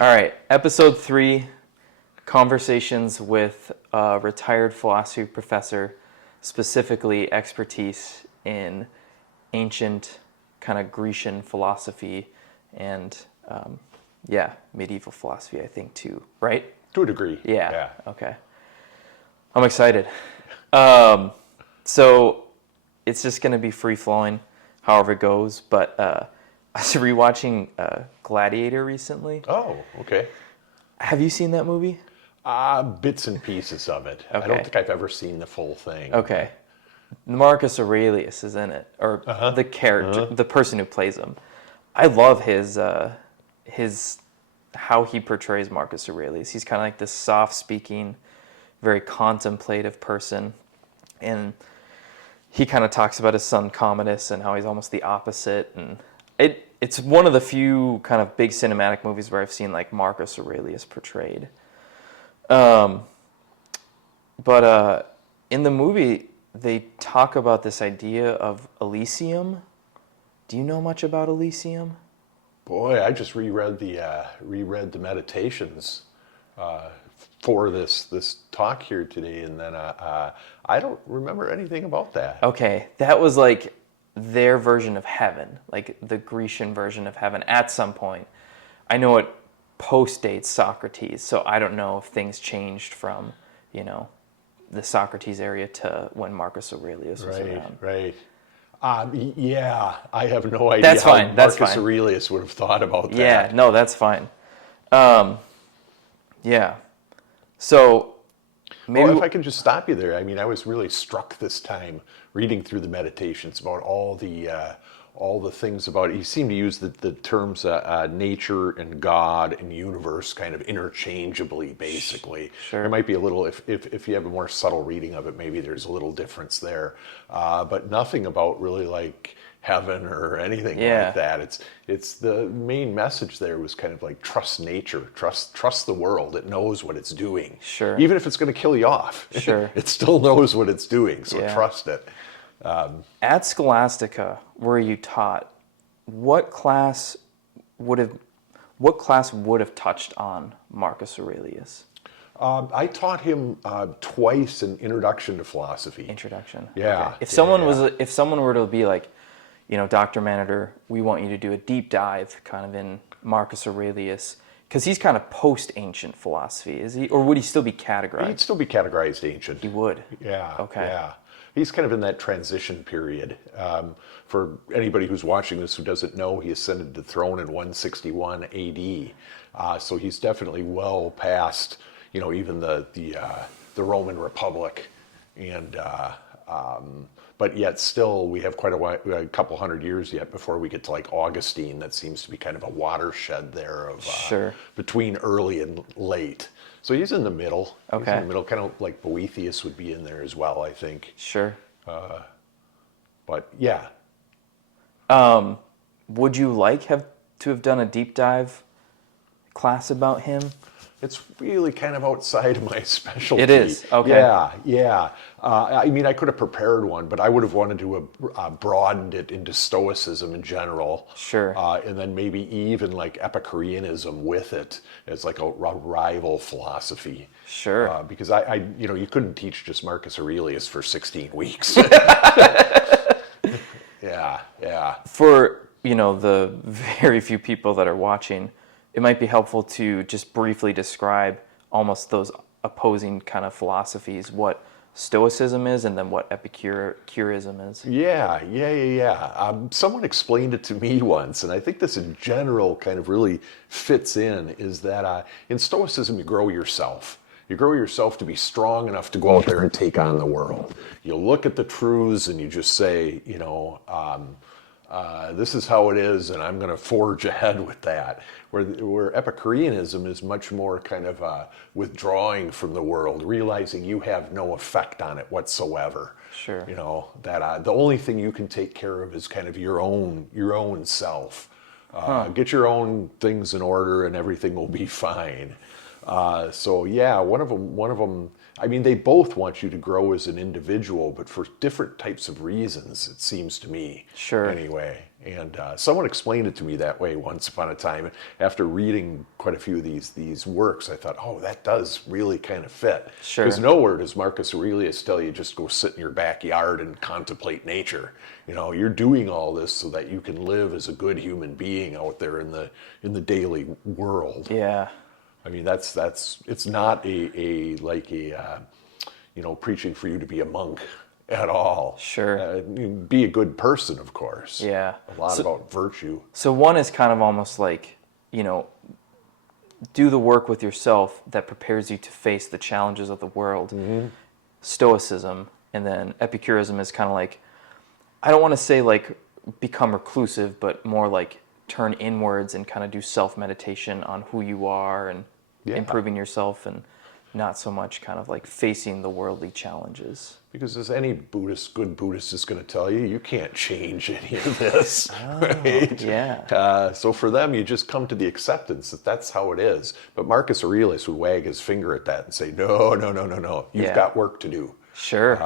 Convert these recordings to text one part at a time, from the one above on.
All right, episode 3, conversations with a retired philosophy professor, specifically expertise in ancient kind of Grecian philosophy and, medieval philosophy, I think, too, right? To a degree. Yeah. Okay. I'm excited. So it's just going to be free-flowing, however it goes, but I was rewatching Gladiator recently. Oh, okay. Have you seen that movie? Bits and pieces of it. Okay. I don't think I've ever seen the full thing. Okay. Marcus Aurelius is in it, or the character, the person who plays him. I love his how he portrays Marcus Aurelius. He's kind of like this soft-speaking, very contemplative person, and he kind of talks about his son Commodus and how he's almost the opposite. And it's one of the few kind of big cinematic movies where I've seen like Marcus Aurelius portrayed. But in the movie, they talk about this idea of Elysium. Do you know much about Elysium? Boy, I just reread the Meditations for this talk here today, and then I don't remember anything about that. Okay, that was like their version of heaven, like the Grecian version of heaven at some point. I know it post-dates Socrates, so I don't know if things changed from, the Socrates area to when Marcus Aurelius was around. Right. Yeah, I have no idea That's how fine. That's Marcus fine. Aurelius would have thought about that. Yeah, no, that's fine. Yeah. So maybe if I can just stop you there. I mean, I was really struck this time reading through the Meditations about all the things about it. He seemed to use the terms nature and God and universe kind of interchangeably, basically. Sure. There might be a little, if you have a more subtle reading of it, maybe there's a little difference there. But nothing about really like heaven or anything like that. It's the main message there was kind of like trust nature, trust the world. It knows what it's doing. Sure. Even if it's going to kill you off, Sure. it still knows what it's doing. So trust it. at Scholastica, where you taught, what class would have touched on Marcus Aurelius? I taught him twice an introduction to philosophy. Introduction. Yeah. Okay. If someone were to be like, Dr. Mannetter, we want you to do a deep dive kind of in Marcus Aurelius, because he's kind of post-ancient philosophy, is he? Or would he still be categorized? He'd still be categorized ancient. He would. Yeah. Okay. Yeah. He's kind of in that transition period. For anybody who's watching this who doesn't know, he ascended to the throne in 161 AD. So he's definitely well past, even the Roman Republic, and but yet still we have quite a couple hundred years yet before we get to like Augustine. That seems to be kind of a watershed there of between early and late. So he's in the middle. Okay. He's in the middle, kind of like Boethius would be in there as well, I think. Sure. But yeah. Would you to have done a deep dive class about him? It's really kind of outside of my specialty. It is? Okay. Yeah. I mean, I could have prepared one, but I would have wanted to have broadened it into Stoicism in general. Sure. And then maybe even like Epicureanism with it as like a rival philosophy. Sure. Because you couldn't teach just Marcus Aurelius for 16 weeks. Yeah. For, the very few people that are watching, it might be helpful to just briefly describe almost those opposing kind of philosophies, what Stoicism is and then what Epicureanism is. Yeah. Someone explained it to me once, and I think this in general kind of really fits in, is that in Stoicism you grow yourself. You grow yourself to be strong enough to go out there and take on the world. You look at the truths and you just say, this is how it is, and I'm going to forge ahead with that. Where Epicureanism is much more kind of withdrawing from the world, realizing you have no effect on it whatsoever. Sure. That the only thing you can take care of is kind of your own self. Get your own things in order, and everything will be fine. So yeah, one of them. I mean, they both want you to grow as an individual, but for different types of reasons, it seems to me. Sure. Anyway, And someone explained it to me that way once upon a time. And after reading quite a few of these works, I thought, oh, that does really kind of fit. Sure. Because nowhere does Marcus Aurelius tell you just go sit in your backyard and contemplate nature. You know, you're doing all this so that you can live as a good human being out there in the daily world. Yeah. I mean, it's not preaching for you to be a monk at all. Sure. Be a good person, of course. Yeah. A lot about virtue. So one is kind of almost like, do the work with yourself that prepares you to face the challenges of the world. Mm-hmm. Stoicism, and then Epicurism is kind of like, I don't want to say like become reclusive, but more like turn inwards and kind of do self-meditation on who you are and improving yourself, and not so much kind of like facing the worldly challenges. Because as any good Buddhist is going to tell you, you can't change any of this, right? Yeah. So for them, you just come to the acceptance that that's how it is. But Marcus Aurelius would wag his finger at that and say, no, you've got work to do. Sure.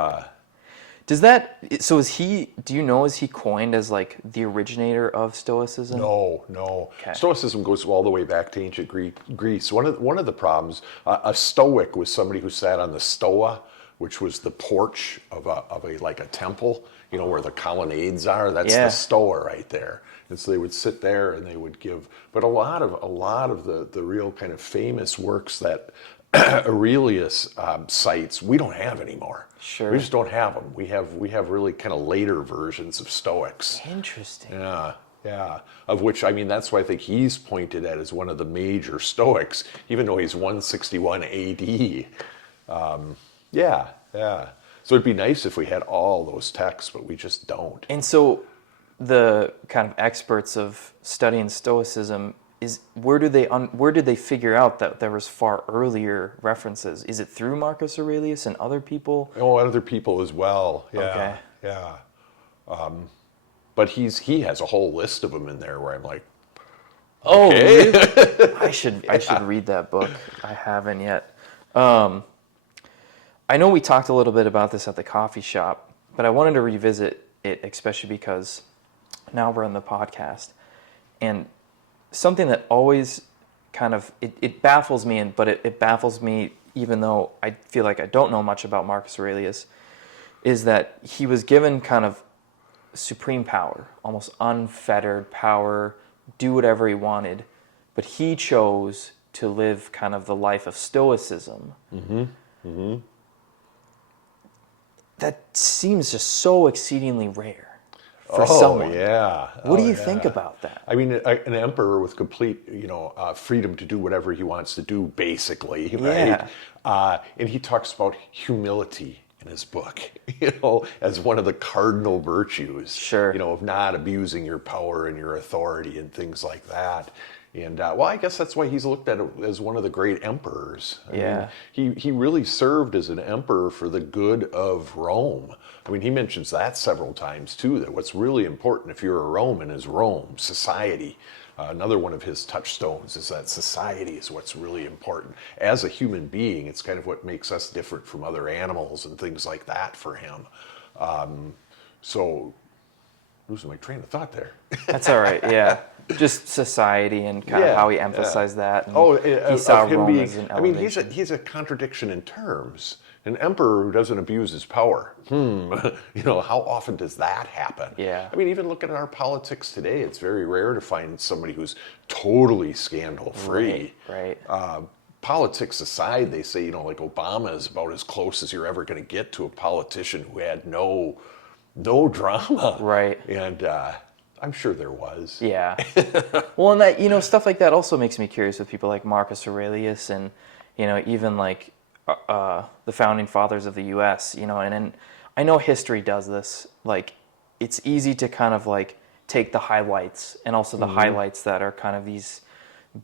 Do you know, is he coined as like the originator of Stoicism? No. Okay. Stoicism goes all the way back to ancient Greece. One of the problems, a Stoic was somebody who sat on the stoa, which was the porch of a temple, where the colonnades are. That's the stoa right there. And so they would sit there and they would give. But a lot of the real kind of famous works that Aurelius cites, we don't have anymore. Sure. We just don't have them. We have really kind of later versions of Stoics. Interesting. Yeah. Of which, that's why I think he's pointed at as one of the major Stoics, even though he's 161 AD. Yeah. So it'd be nice if we had all those texts, but we just don't. And so the kind of experts of studying Stoicism, where did they figure out that there was far earlier references? Is it through Marcus Aurelius and other people? Oh, other people as well. Yeah. Okay. Yeah. But he has a whole list of them in there where I'm like, oh, okay. Really? I should read that book. I haven't yet. I know we talked a little bit about this at the coffee shop, but I wanted to revisit it, especially because now we're on the podcast, and something that always kind of, it baffles me, but it baffles me even though I feel like I don't know much about Marcus Aurelius, is that he was given kind of supreme power, almost unfettered power, do whatever he wanted, but he chose to live kind of the life of Stoicism. Mm-hmm. Mm-hmm. That seems just so exceedingly rare. For someone. Yeah. What do you think about that? An emperor with complete, freedom to do whatever he wants to do, basically, right? Yeah. And he talks about humility in his book, as one of the cardinal virtues. Sure. Of not abusing your power and your authority and things like that. And I guess that's why he's looked at as one of the great emperors. I mean, he really served as an emperor for the good of Rome. He mentions that several times too, that what's really important if you're a Roman is Rome, society. Another one of his touchstones is that society is what's really important. As a human being, it's kind of what makes us different from other animals and things like that for him. So, losing my train of thought there. That's all right, yeah. Just society and kind of how he emphasized that. And he saw him Rome being, as an elevation. he's a contradiction in terms. An emperor who doesn't abuse his power. How often does that happen? Yeah. Even looking at our politics today, it's very rare to find somebody who's totally scandal-free. Right. Politics aside, they say, like Obama is about as close as you're ever going to get to a politician who had no drama. Right. And I'm sure there was. Yeah. Well, and that, stuff like that also makes me curious with people like Marcus Aurelius and, even like the founding fathers of the U.S., and I know history does this. Like, it's easy to kind of like take the highlights and also the highlights that are kind of these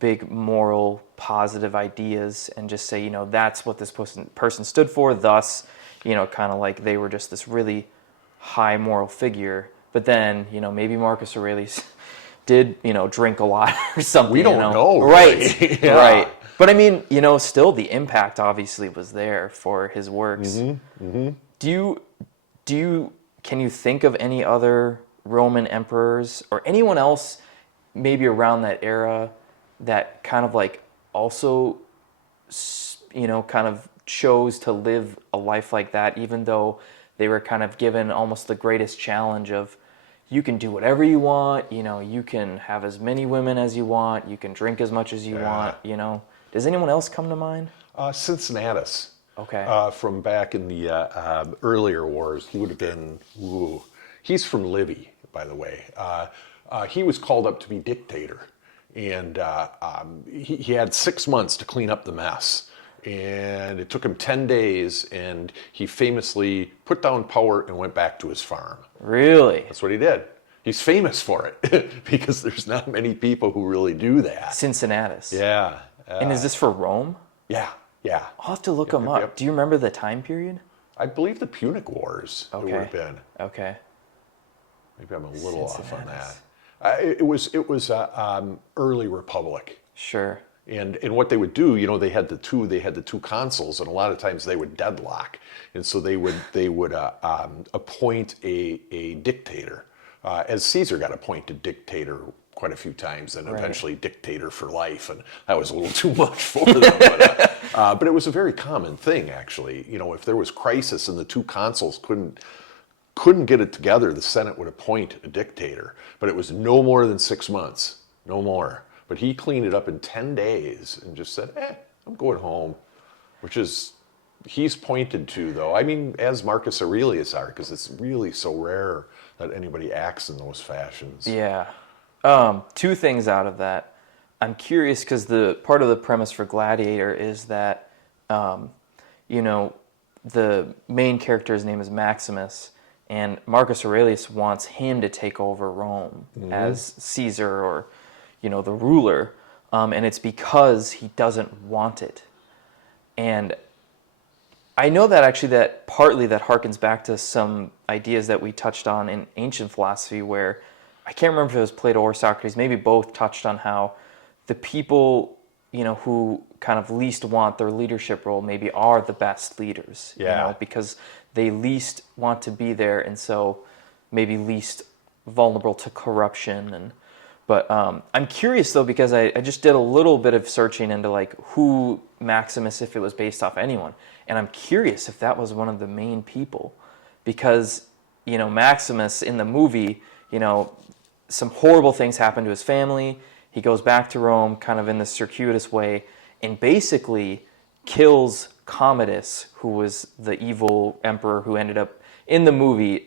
big moral positive ideas and just say, that's what this person stood for. Thus, kind of like they were just this really high moral figure. But then, maybe Marcus Aurelius did, drink a lot or something. We don't know. Right. Yeah. Right. But still the impact obviously was there for his works. Mm-hmm. Mm-hmm. Can you think of any other Roman emperors or anyone else maybe around that era that kind of like also, kind of chose to live a life like that, even though they were kind of given almost the greatest challenge of, you can do whatever you want, you can have as many women as you want, you can drink as much as you want, Does anyone else come to mind? Cincinnatus. Okay. From back in the earlier wars, he would have been. Ooh, he's from Livy, by the way. He was called up to be dictator, and he had 6 months to clean up the mess. And it took him 10 days, and he famously put down power and went back to his farm. Really? That's what he did. He's famous for it because there's not many people who really do that. Cincinnatus. Yeah. And is this for Rome? Yeah. Yeah. I'll have to look them up. Yep. Do you remember the time period? I believe the Punic Wars. It would have been. Okay. Maybe I'm a little off on that. Cincinnatus. It was early republic. Sure. And what they would do, they had the two consuls, and a lot of times they would deadlock, and so they would appoint a dictator, as Caesar got appointed dictator quite a few times, and eventually dictator for life, and that was a little too much for them. But it was a very common thing, actually. If there was crisis and the two consuls couldn't get it together, the Senate would appoint a dictator, but it was no more than 6 months, no more. But he cleaned it up in 10 days and just said, I'm going home, which is, he's pointed to, though. I mean, as Marcus Aurelius are, because it's really so rare that anybody acts in those fashions. Yeah. Two things out of that. I'm curious because the part of the premise for Gladiator is that, the main character's name is Maximus, and Marcus Aurelius wants him to take over Rome as Caesar or the ruler, and it's because he doesn't want it. And I know that actually that partly that harkens back to some ideas that we touched on in ancient philosophy, where I can't remember if it was Plato or Socrates, maybe both touched on how the people, who kind of least want their leadership role maybe are the best leaders, because they least want to be there, and so maybe least vulnerable to corruption. But I'm curious, though, because I just did a little bit of searching into, like, who Maximus, if it was based off anyone. And I'm curious if that was one of the main people. Because, Maximus, in the movie, some horrible things happen to his family. He goes back to Rome kind of in this circuitous way and basically kills Commodus, who was the evil emperor who ended up, in the movie,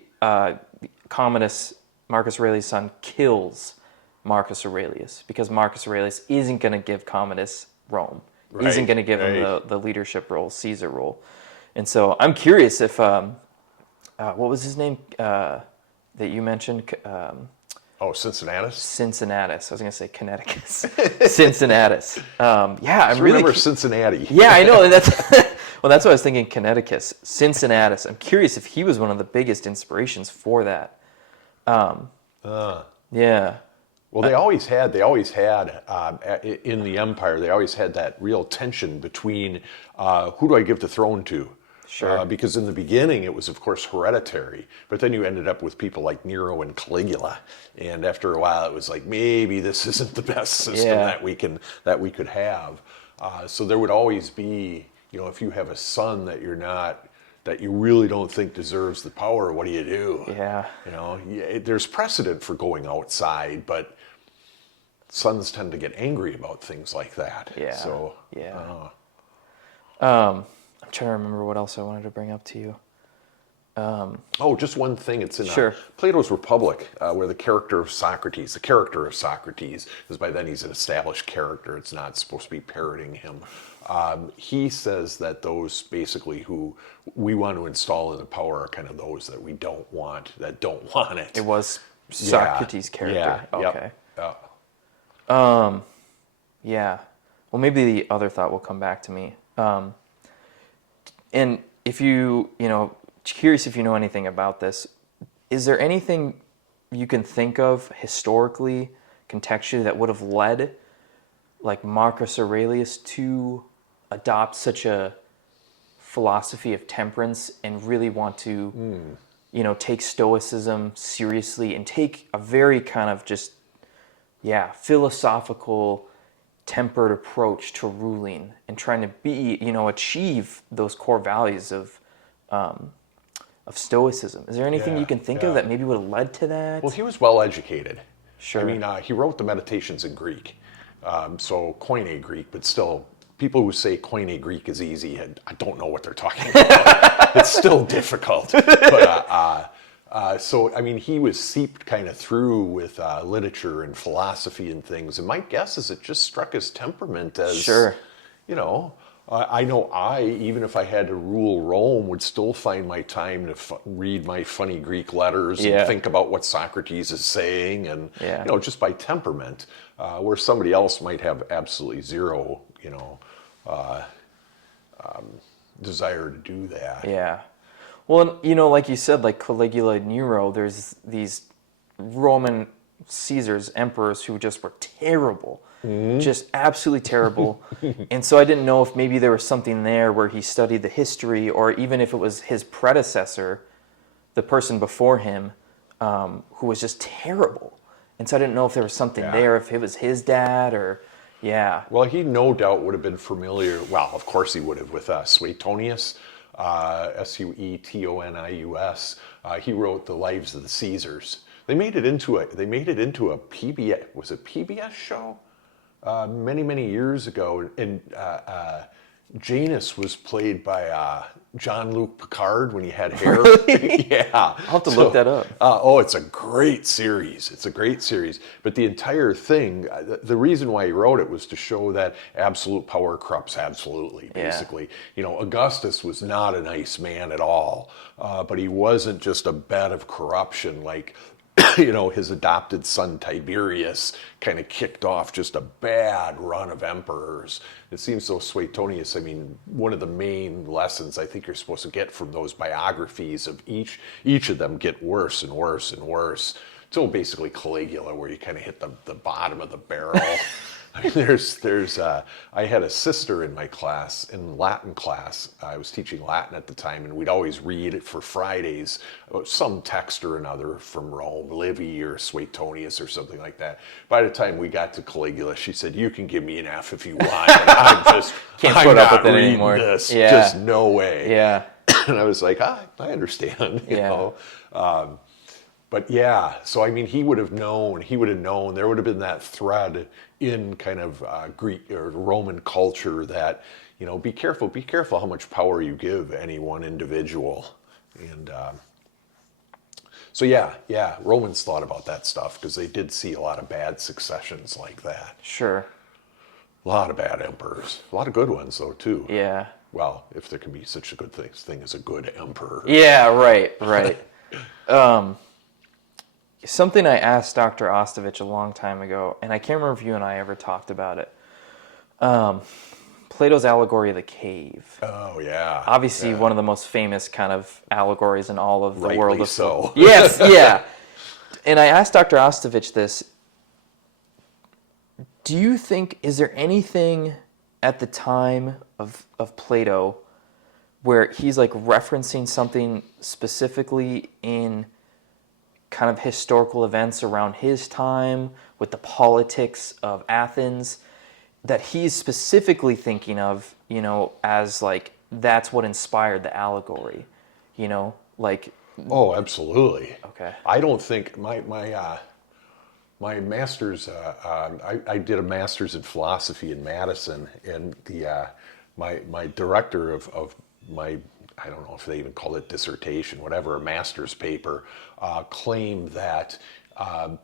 Commodus, Marcus Aurelius' son, kills Marcus Aurelius, because Marcus Aurelius isn't going to give Commodus Rome, isn't going to give him the leadership role, Caesar role. And so I'm curious if, what was his name that you mentioned? Cincinnatus? Cincinnatus. I was going to say Connecticut. Cincinnatus. I'm really... remember Cincinnati. Yeah, I know. That's well, that's what I was thinking, Connecticut. Cincinnatus. I'm curious if he was one of the biggest inspirations for that. Yeah. Well, they always had in the empire, they always had that real tension between who do I give the throne to? Sure. Because in the beginning it was, of course, hereditary, but then you ended up with people like Nero and Caligula, and after a while it was like, maybe this isn't the best system that we could have. So there would always be, if you have a son that you really don't think deserves the power, what do you do? Yeah. There's precedent for going outside, but sons tend to get angry about things like that. Yeah. So, I'm trying to remember what else I wanted to bring up to you. Just one thing. It's in Plato's Republic, where the character of Socrates, because by then he's an established character, it's not supposed to be parroting him. He says that those basically who we want to install in the power are kind of those that we don't want it. It was Socrates' character. Yeah. Okay. Yep. Yeah. Well, maybe the other thought will come back to me. And if curious if you know anything about this, is there anything you can think of historically, contextually, that would have led, like, Marcus Aurelius to adopt such a philosophy of temperance and really want to take Stoicism seriously and take a very kind of just, philosophical, tempered approach to ruling and trying to be, achieve those core values of Stoicism. Is there anything you Yeah, can think of yeah. that maybe would have led to that? Well, he was well educated. I Sure. mean, he wrote the Meditations in Greek, so Koine Greek, but still, people who say Koine Greek is easy, I don't know what they're talking about. It's still difficult. So, I mean, he was seeped kind of through with literature and philosophy and things. And my guess is it just struck his temperament as, Sure. you know, I know even if I had to rule Rome, would still find my time to read my funny Greek letters Yeah. and think about what Socrates is saying, and Yeah. just by temperament, where somebody else might have absolutely zero, desire to do that. Yeah. Well, like you said, like Caligula, Nero, there's these Roman Caesars, emperors who just were terrible, just absolutely terrible. And so I didn't know if maybe there was something there where he studied the history, or even if it was his predecessor, the person before him, who was just terrible. And so I didn't know if there was something Yeah. there, if it was his dad, or Well, he no doubt would have been familiar. Well, of course he would have with Suetonius, Suetonius. He wrote the Lives of the Caesars. They made it into a PBS. Was it PBS show? Many years ago, and Janus was played by Jean-Luc Picard when he had hair. Yeah, I'll have to look that up. It's a great series. It's a great series. But the entire thing, the reason why he wrote it was to show that absolute power corrupts absolutely, basically. Augustus was not a nice man at all, but he wasn't just a bed of corruption like his adopted son Tiberius kind of kicked off just a bad run of emperors. It seems so Suetonius, I mean, one of the main lessons I think you're supposed to get from those biographies of each of them get worse and worse and worse. Until basically Caligula, where you kind of hit the bottom of the barrel. I mean, I had a sister in my class, in Latin class. I was teaching Latin at the time, and we'd always read it for Fridays, some text or another from Rome, Livy or Suetonius or something like that. By the time we got to Caligula, she said, "You can give me an F if you want, but I'm put up not with it reading anymore." this. Yeah. Just no way." Yeah. And I was like, I understand, you Yeah. know. But yeah, so I mean, he would have known, there would have been that thread in kind of Greek or Roman culture that, be careful how much power you give any one individual. And so yeah, Romans thought about that stuff because they did see a lot of bad successions like that. Sure. A lot of bad emperors. A lot of good ones, though, too. Yeah. Well, if there can be such a good thing as a good emperor. Yeah, right. Something I asked Dr. Ostovich a long time ago, and I can't remember if you and I ever talked about it. Plato's allegory of the cave. Oh, yeah. Obviously, Yeah. one of the most famous kind of allegories in all of the Rightly world of so. Yes, yeah. And I asked Dr. Ostovich this. Do you think, is there anything at the time of Plato where he's like referencing something specifically in kind of historical events around his time with the politics of Athens that he's specifically thinking of, as like that's what inspired the allegory, like? Oh, absolutely. Okay. I don't think my master's. I did a master's in philosophy in Madison, and my director of my, I don't know if they even call it dissertation, whatever, a master's paper, claimed that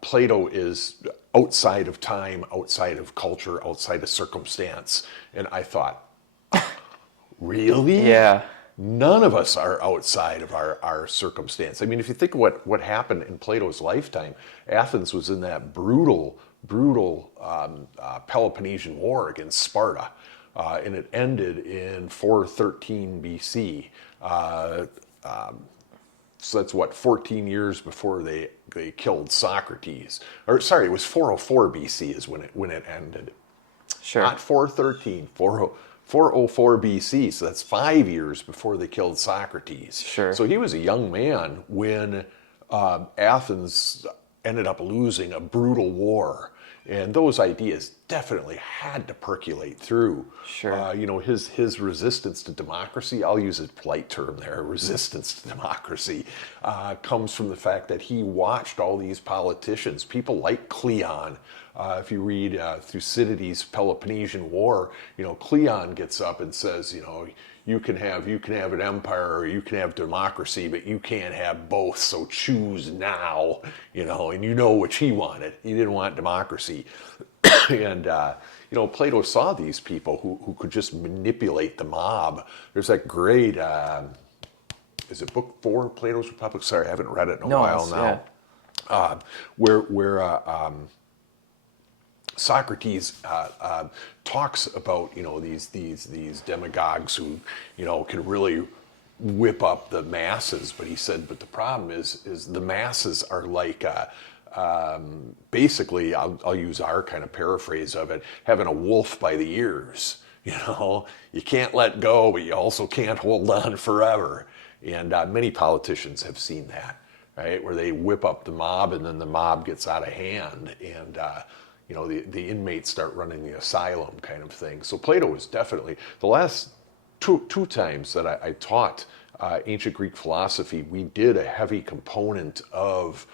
Plato is outside of time, outside of culture, outside of circumstance. And I thought, really? Yeah. None of us are outside of our circumstance. I mean, if you think of what happened in Plato's lifetime, Athens was in that brutal Peloponnesian War against Sparta. And it ended in 413 BC. So that's 14 years before they killed Socrates. Or sorry, it was 404 BC is when it ended. Sure. Not 413, 404 BC. So that's 5 years before they killed Socrates. Sure. So he was a young man when Athens ended up losing a brutal war. And those ideas definitely had to percolate through. Sure. His resistance to democracy, I'll use a polite term there, resistance to democracy, comes from the fact that he watched all these politicians, people like Cleon. If you read Thucydides' Peloponnesian War, Cleon gets up and says, you can have an empire or you can have democracy, but you can't have both. So choose now, and which he wanted. He didn't want democracy. And, Plato saw these people who could just manipulate the mob. There's that great, is it book 4, Plato's Republic? Sorry, I haven't read it in a while now. Yeah. Where Socrates talks about these demagogues who can really whip up the masses, but he said, but the problem is the masses are like basically, I'll use our kind of paraphrase of it, having a wolf by the ears. You can't let go, but you also can't hold on forever. And many politicians have seen that, right, where they whip up the mob and then the mob gets out of hand, and the inmates start running the asylum kind of thing. So Plato was definitely, the last two times that I taught ancient Greek philosophy, we did a heavy component of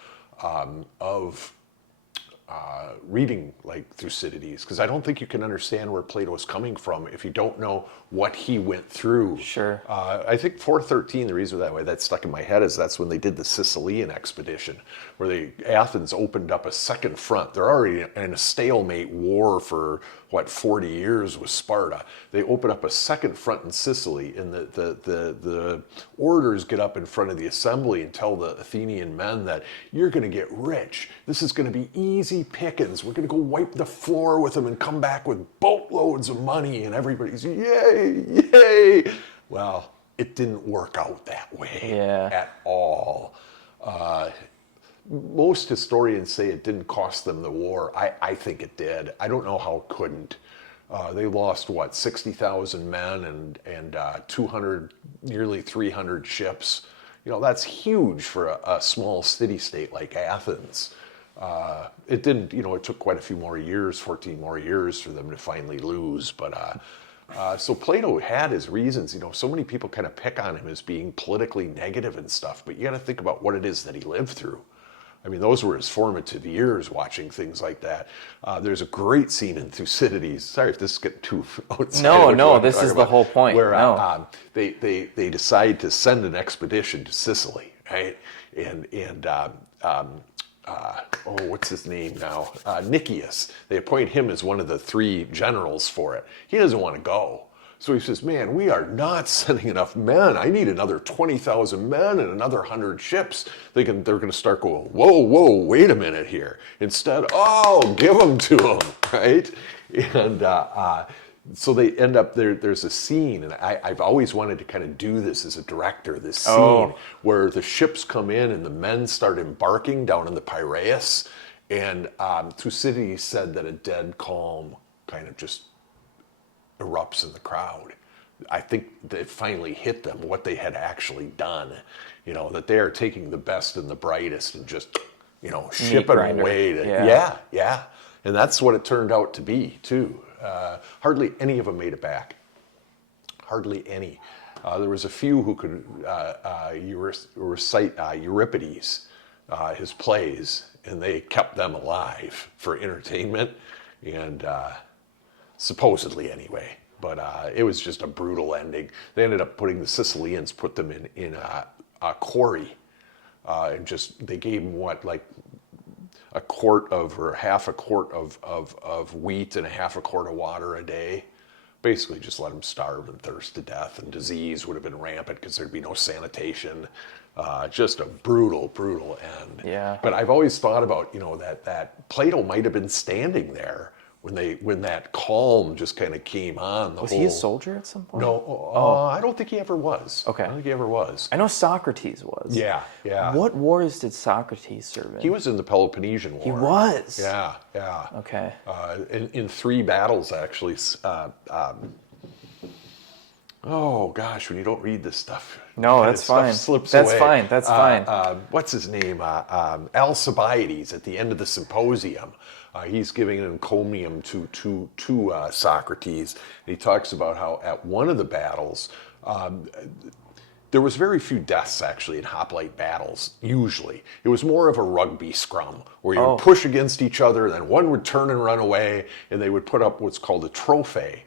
reading like Thucydides, because I don't think you can understand where Plato is coming from if you don't know what he went through. Sure. I think 413, the reason that stuck in my head is that's when they did the Sicilian expedition, where Athens opened up a second front. They're already in a stalemate war for 40 years with Sparta. They open up a second front in Sicily, and the orators get up in front of the assembly and tell the Athenian men that you're going to get rich. This is going to be easy pickings. We're going to go wipe the floor with them and come back with boatloads of money, and everybody's yay, yay. Well, it didn't work out that way at all. Most historians say it didn't cost them the war. I think it did. I don't know how it couldn't. They lost 60,000 men and 200, nearly 300 ships. That's huge for a small city-state like Athens. It didn't, it took quite a few more years, 14 more years for them to finally lose. But so Plato had his reasons. So many people kind of pick on him as being politically negative and stuff, but you got to think about what it is that he lived through. I mean, those were his formative years watching things like that. There's a great scene in Thucydides. Sorry if this is getting too outside. No, this is the whole point. Where they decide to send an expedition to Sicily, right? And what's his name now? Nicias. They appoint him as one of the 3 generals for it. He doesn't want to go. So he says, man, we are not sending enough men. I need another 20,000 men and another 100 ships. They're going to start going, whoa, wait a minute here. Instead, give them to them, right? And so they end up there. There's a scene, and I've always wanted to kind of do this as a director, this scene where the ships come in and the men start embarking down in the Piraeus. And Thucydides said that a dead calm kind of just erupts in the crowd. I think it finally hit them what they had actually done, that they are taking the best and the brightest and just, shipping away. Yeah. And that's what it turned out to be too. Hardly any of them made it back. Hardly any. There was a few who could recite Euripides, his plays, and they kept them alive for entertainment, and supposedly anyway. But it was just a brutal ending. They ended up putting the Sicilians, put them in a quarry, and they gave them a quart of, or half a quart of wheat and a half a quart of water a day. Basically just let them starve and thirst to death, and disease would have been rampant because there'd be no sanitation. Just a brutal end. Yeah. But I've always thought about, that Plato might have been standing there when that calm just kind of came on, Was he a soldier at some point? No, I don't think he ever was. Okay. I don't think he ever was. I know Socrates was. Yeah, yeah. What wars did Socrates serve in? He was in the Peloponnesian War. He was? Yeah, yeah. Okay. In 3 battles, actually. Oh gosh, when you don't read this stuff, No, kind that's of stuff fine. Slips That's away. fine. That's fine. What's his name? Alcibiades at the end of the symposium. He's giving an encomium to Socrates. And he talks about how at one of the battles, there was very few deaths actually in hoplite battles. Usually, it was more of a rugby scrum where you would push against each other, then one would turn and run away, and they would put up what's called a trophy.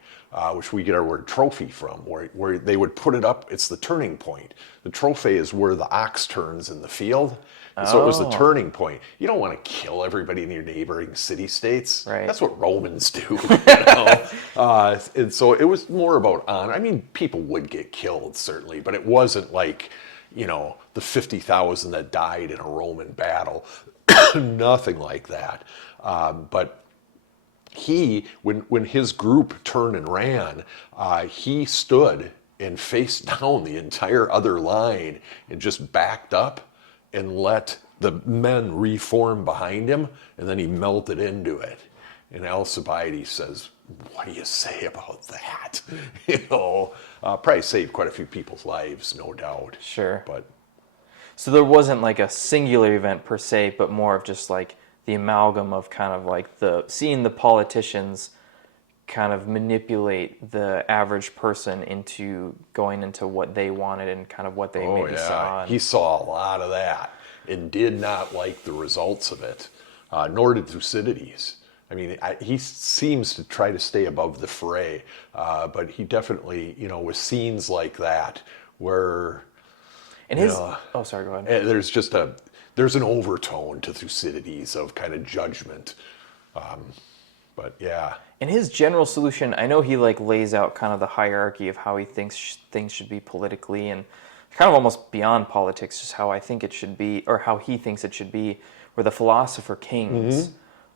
Which we get our word trophy from, where they would put it up. It's the turning point. The trophy is where the ox turns in the field. And so it was the turning point. You don't want to kill everybody in your neighboring city-states. Right. That's what Romans do. You know? And so it was more about honor. I mean, people would get killed, certainly, but it wasn't like, the 50,000 that died in a Roman battle. Nothing like that. But when his group turned and ran, he stood and faced down the entire other line and just backed up and let the men reform behind him, and then he melted into it. And Alcibiades says, "What do you say about that?" Probably saved quite a few people's lives, no doubt. Sure. But So there wasn't like a singular event per se, but more of just like the amalgam of kind of like seeing the politicians kind of manipulate the average person into going into what they wanted and kind of what they maybe saw. He saw a lot of that and did not like the results of it, nor did Thucydides. I mean, he seems to try to stay above the fray, but he definitely, with scenes like that where... And oh, sorry, go ahead. There's an overtone to Thucydides of kind of judgment. But yeah. And his general solution, I know he like lays out kind of the hierarchy of how he thinks things should be politically, and kind of almost beyond politics, just how I think it should be, or how he thinks it should be, where the philosopher kings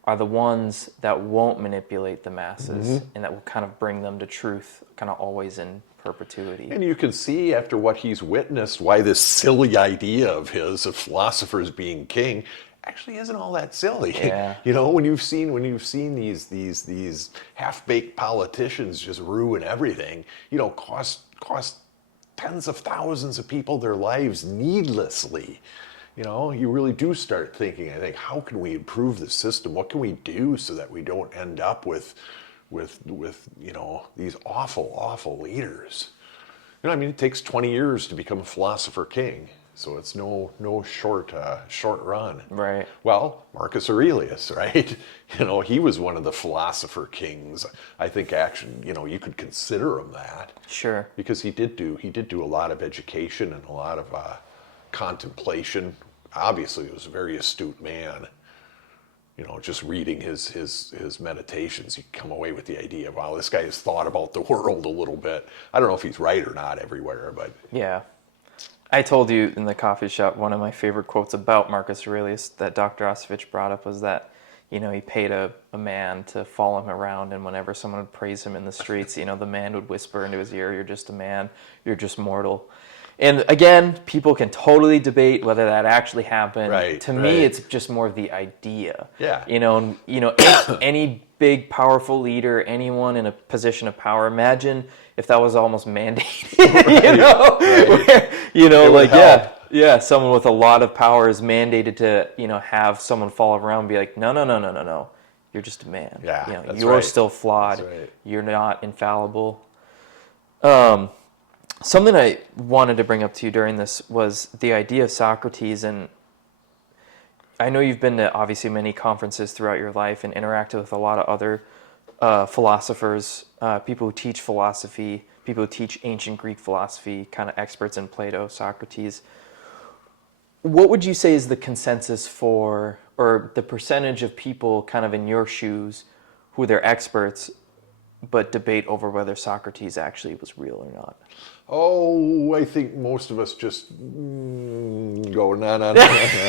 are the ones that won't manipulate the masses and that will kind of bring them to truth, kind of always in perpetuity. And you can see after what he's witnessed why this silly idea of his of philosophers being king actually isn't all that silly. Yeah. When you've seen these half-baked politicians just ruin everything, cost tens of thousands of people their lives needlessly. You really do start thinking, I think, how can we improve the system? What can we do so that we don't end up with these awful leaders? It takes 20 years to become a philosopher king, so it's no short run. Right. Well, Marcus Aurelius, right? He was one of the philosopher kings. I think actually, you could consider him that. Sure. Because he did do a lot of education and a lot of contemplation. Obviously, he was a very astute man. Just reading his meditations, you come away with the idea of, wow, this guy has thought about the world a little bit. I don't know if he's right or not everywhere, but... Yeah. I told you in the coffee shop, one of my favorite quotes about Marcus Aurelius that Dr. Osovich brought up was that, he paid a man to follow him around, and whenever someone would praise him in the streets, the man would whisper into his ear, "You're just a man, you're just mortal." And again, people can totally debate whether that actually happened. Right, to me, it's just more of the idea. Yeah. Any big, powerful leader, anyone in a position of power, imagine if that was almost mandated. Where, someone with a lot of power is mandated to, have someone follow around and be like, no, you're just a man. Yeah, that's you're right. still flawed. That's right. You're not infallible. Something I wanted to bring up to you during this was the idea of Socrates, and I know you've been to obviously many conferences throughout your life and interacted with a lot of other philosophers, people who teach philosophy, people who teach ancient Greek philosophy, kind of experts in Plato, Socrates. What would you say is the consensus for, or the percentage of people kind of in your shoes who they're experts but debate over whether Socrates actually was real or not. Oh, I think most of us just go, no, no, no, no.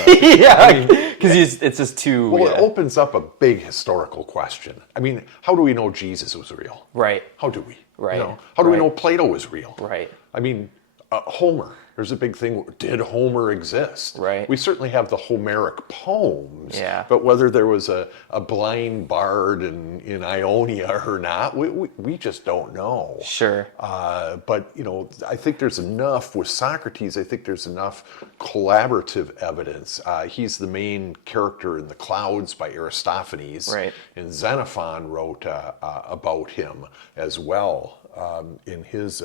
Yeah, because it's just too. Well, Yeah. it opens up a big historical question. I mean, how do we know Jesus was real? Right. How do we? Right. How do we Right. know Plato was real? Right. I mean, Homer. There's a big thing. Did Homer exist? Right. We certainly have the Homeric poems. Yeah. But whether there was a blind bard in Ionia or not, we just don't know. Sure. But, I think there's enough with Socrates. I think there's enough collaborative evidence. He's the main character in The Clouds by Aristophanes. Right. And Xenophon wrote about him as well in his,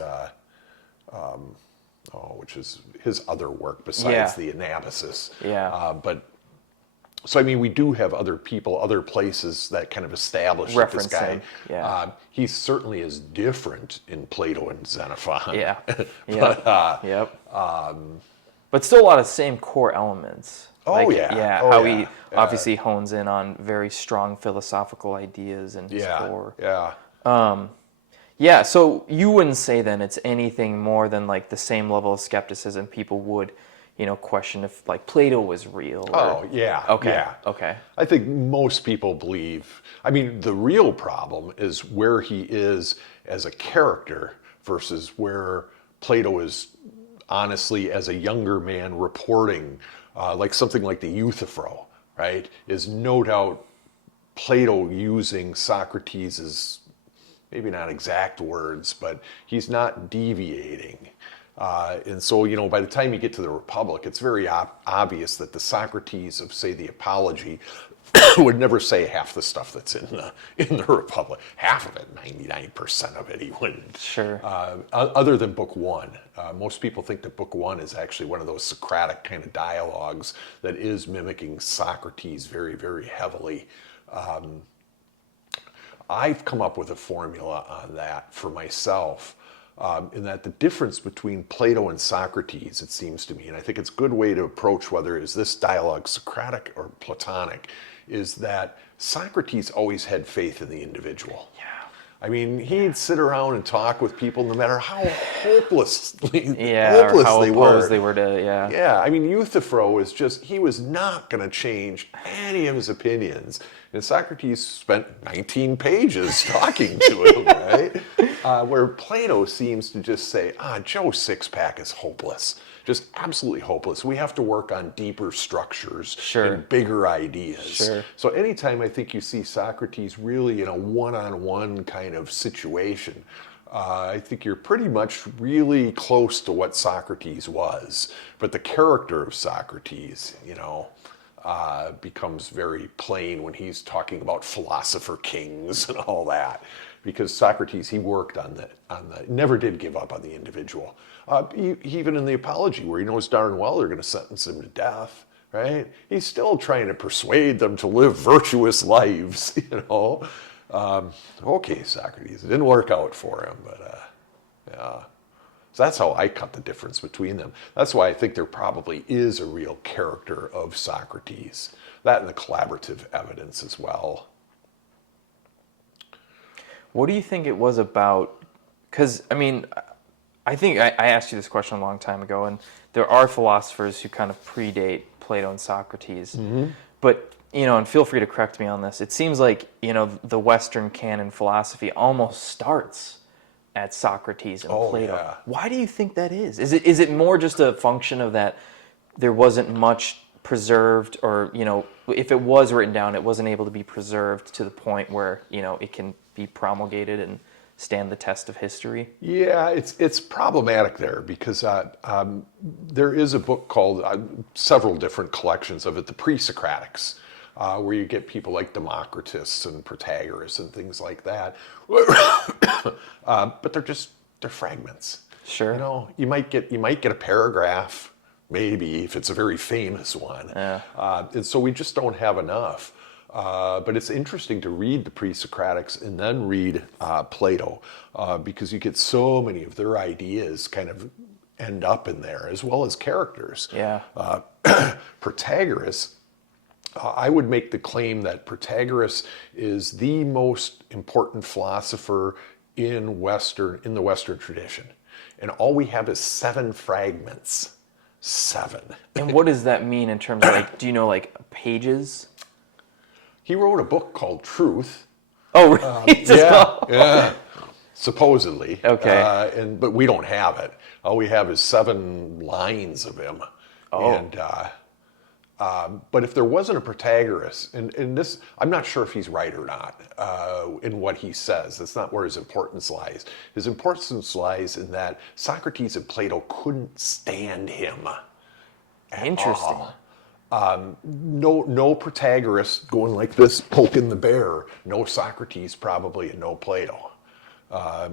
which is his other work besides the Anabasis. Yeah. So, I mean, we do have other people, other places that kind of establish that this Reference guy, him, yeah. he certainly is different in Plato and Xenophon. Yeah. But, Yep. But still a lot of same core elements. Oh, yeah. Yeah. Oh, how yeah. he obviously hones in on very strong philosophical ideas and his core. Yeah. Yeah, so you wouldn't say then it's anything more than like the same level of skepticism people would, question if like Plato was real. Oh, yeah. Okay. Yeah. Okay. I think most people believe, I mean, the real problem is where he is as a character versus where Plato is honestly as a younger man reporting, like something like the Euthyphro, right? Is no doubt Plato using Socrates' maybe not exact words, but he's not deviating. And so, by the time you get to the Republic, it's very obvious that the Socrates of, say, the Apology would never say half the stuff that's in the Republic. Half of it, 99% of it, he wouldn't. Sure. Other than Book One. Most people think that Book One is actually one of those Socratic kind of dialogues that is mimicking Socrates very, very heavily. I've come up with a formula on that for myself, in that the difference between Plato and Socrates, it seems to me, and I think it's a good way to approach whether is this dialogue Socratic or Platonic, is that Socrates always had faith in the individual. Yeah. I mean, he'd sit around and talk with people no matter how hopelessly Or how they opposed were. they were to, Yeah, I mean, Euthyphro was just, he was not going to change any of his opinions. And Socrates spent 19 pages talking to him, right? Where Plato seems to just say, Joe Sixpack is hopeless. Just absolutely hopeless. We have to work on deeper structures and bigger ideas. Sure. So anytime I think you see Socrates really in a one-on-one kind of situation, I think you're pretty much really close to what Socrates was. But the character of Socrates, becomes very plain when he's talking about philosopher kings and all that. Because Socrates, he worked on the never did give up on the individual. Even in the Apology, where he knows darn well they're going to sentence him to death, right? He's still trying to persuade them to live virtuous lives, Okay, Socrates, it didn't work out for him, but yeah. So that's how I cut the difference between them. That's why I think there probably is a real character of Socrates. That and the collaborative evidence as well. What do you think it was about? Because, I mean, I think I asked you this question a long time ago, and there are philosophers who kind of predate Plato and Socrates. Mm-hmm. But, and feel free to correct me on this, it seems like, the Western canon philosophy almost starts at Socrates and Plato. Yeah. Why do you think that is? Is it more just a function of that there wasn't much preserved, or, if it was written down, it wasn't able to be preserved to the point where, it can be promulgated and stand the test of history? Yeah, it's problematic there because there is a book called, several different collections of it, the Pre-Socratics, where you get people like Democritus and Protagoras and things like that. But they're fragments. Sure. You might get a paragraph, maybe, if it's a very famous one. Yeah. And so we just don't have enough. But it's interesting to read the Pre-Socratics and then read Plato, because you get so many of their ideas kind of end up in there, as well as characters. Yeah. Protagoras, I would make the claim that Protagoras is the most important philosopher in the Western tradition. And all we have is 7 fragments. 7. And what does that mean in terms of, like, do you know, like, pages? He wrote a book called Truth. Oh, really? Yeah. Supposedly. Okay. But we don't have it. All we have is 7 lines of him. Oh. And but if there wasn't a Protagoras, and this, I'm not sure if he's right or not in what he says. That's not where his importance lies. His importance lies in that Socrates and Plato couldn't stand him. Interesting. No Protagoras going like this, poking the bear. No Socrates probably, and no Plato.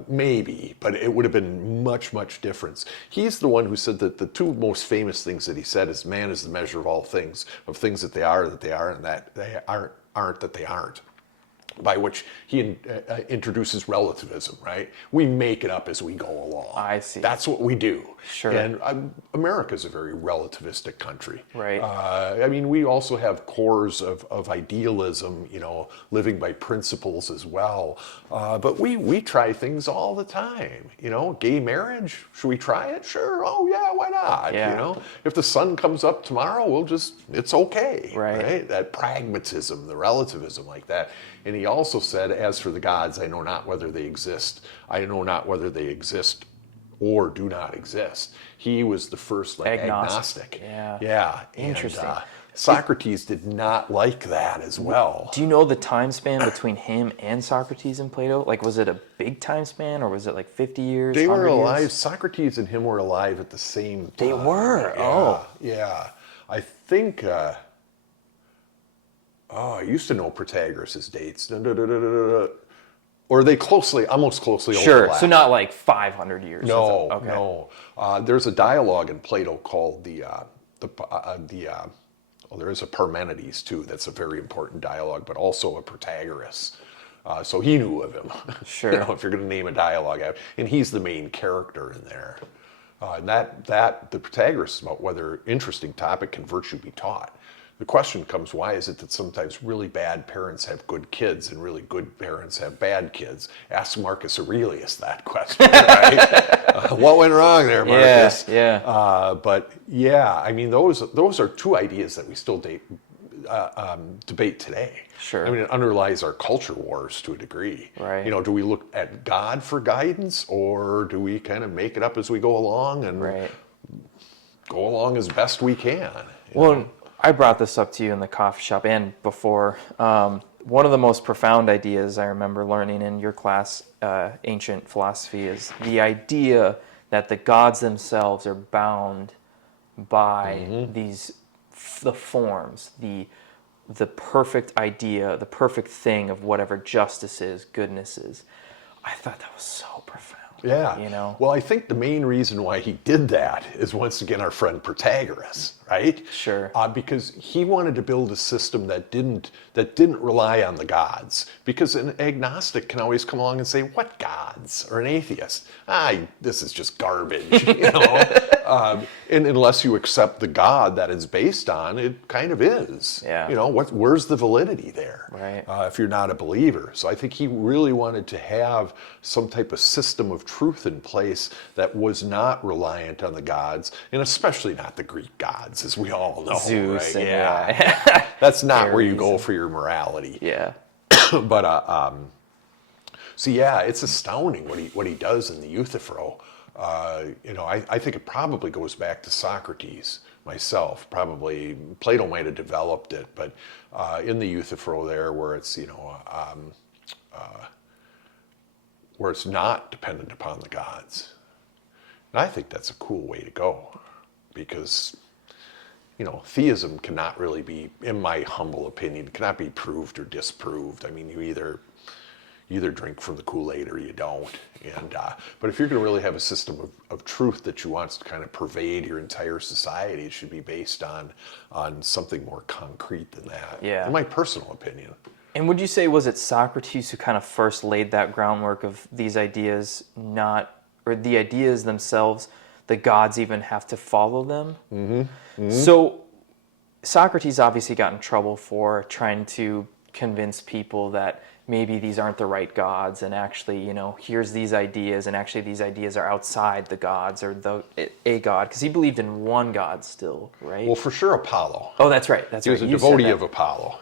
Maybe, but it would have been much, much different. He's the one who said that the 2 most famous things that he said is man is the measure of all things, of things that they are, and that they aren't that they aren't. By which he introduces relativism, right? We make it up as we go along. I see. That's what we do. Sure. And America's a very relativistic country. Right. I mean, we also have cores of idealism, living by principles as well. But we try things all the time. Gay marriage, should we try it? Sure. Oh, yeah, why not? Yeah. If the sun comes up tomorrow, it's okay. Right. That pragmatism, the relativism like that. And he also said, as for the gods, I know not whether they exist. I know not whether they exist or do not exist. He was the first agnostic. Yeah. Interesting. And, Socrates did not like that as well. Do you know the time span between him and Socrates and Plato? Like, was it a big time span, or was it like 50 years? They were 100 alive. years? Socrates and him were alive at the same time. They were? Yeah, Oh. Yeah. I think... I used to know Protagoras' dates. Or they almost closely overlap. Sure, so not like 500 years. No, Okay. no. There's a dialogue in Plato called there is a Parmenides too. That's a very important dialogue, but also a Protagoras. So he knew of him. Sure. If you're going to name a dialogue, and he's the main character in there. And the Protagoras is about whether interesting topic can virtue be taught. The question comes, why is it that sometimes really bad parents have good kids and really good parents have bad kids? Ask Marcus Aurelius that question, right? What went wrong there, Marcus? Yeah. But yeah, I mean, those are 2 ideas that we still debate today. Sure. I mean, it underlies our culture wars to a degree. Right. Do we look at God for guidance, or do we kind of make it up as we go along and go along as best we can? Well, I brought this up to you in the coffee shop and before. One of the most profound ideas I remember learning in your class, ancient philosophy, is the idea that the gods themselves are bound by the forms, the perfect idea, the perfect thing of whatever justice is, goodness is. I thought that was so profound. Yeah. Well, I think the main reason why he did that is, once again, our friend Protagoras, right? Sure. Because he wanted to build a system that didn't rely on the gods. Because an agnostic can always come along and say, "What gods?" Or an atheist, this is just garbage, and unless you accept the God that it's based on, it kind of is. Yeah. Where's the validity there? Right. If you're not a believer. So I think he really wanted to have some type of system of truth in place that was not reliant on the gods, and especially not the Greek gods, as we all know. Zeus. Right? Yeah. That's not where you go for your morality. Yeah. But so yeah, it's astounding what he does in the Euthyphro. I think it probably goes back to Socrates myself. Probably Plato might have developed it, but in the Euthyphro there, where it's where it's not dependent upon the gods. And I think that's a cool way to go, because theism cannot really be, in my humble opinion, cannot be proved or disproved. I mean, you either drink from the Kool-Aid or you don't. And but if you're going to really have a system of truth that you want to kind of pervade your entire society, it should be based on something more concrete than that. Yeah. In my personal opinion. And would you say, was it Socrates who kind of first laid that groundwork of these ideas, or the ideas themselves, the gods even have to follow them? Mm-hmm. Mm-hmm. So Socrates obviously got in trouble for trying to convince people that maybe these aren't the right gods, and actually, here's these ideas, and actually these ideas are outside the gods or a god, because he believed in one god still, right? Well, for sure, Apollo. Oh, that's right. That's He right. was a You said devotee that. of Apollo.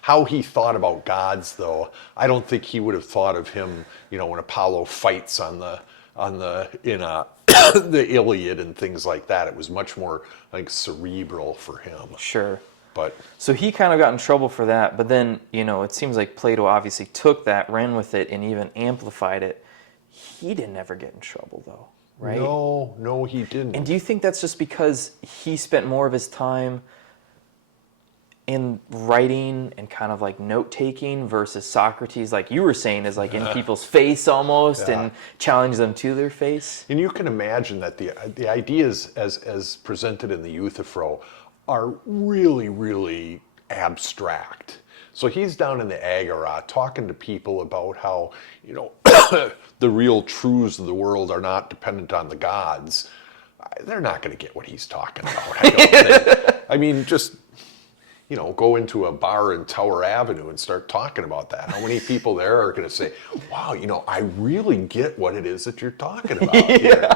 How he thought about gods, though, I don't think he would have thought of him, when Apollo fights on the the Iliad and things like that. It was much more like cerebral for him. Sure. But So he kind of got in trouble for that, but then, it seems like Plato obviously took that, ran with it, and even amplified it. He didn't ever get in trouble, though, right? no, he didn't. And do you think that's just because he spent more of his time in writing and kind of like note-taking versus Socrates, like you were saying, is like in people's face almost, Yeah. and challenge them to their face? And you can imagine that the ideas as presented in the Euthyphro are really, really abstract. So he's down in the Agora talking to people about how, the real truths of the world are not dependent on the gods. They're not going to get what he's talking about, I don't think. I mean, just, go into a bar in Tower Avenue and start talking about that. How many people there are going to say, wow, I really get what it is that you're talking about here.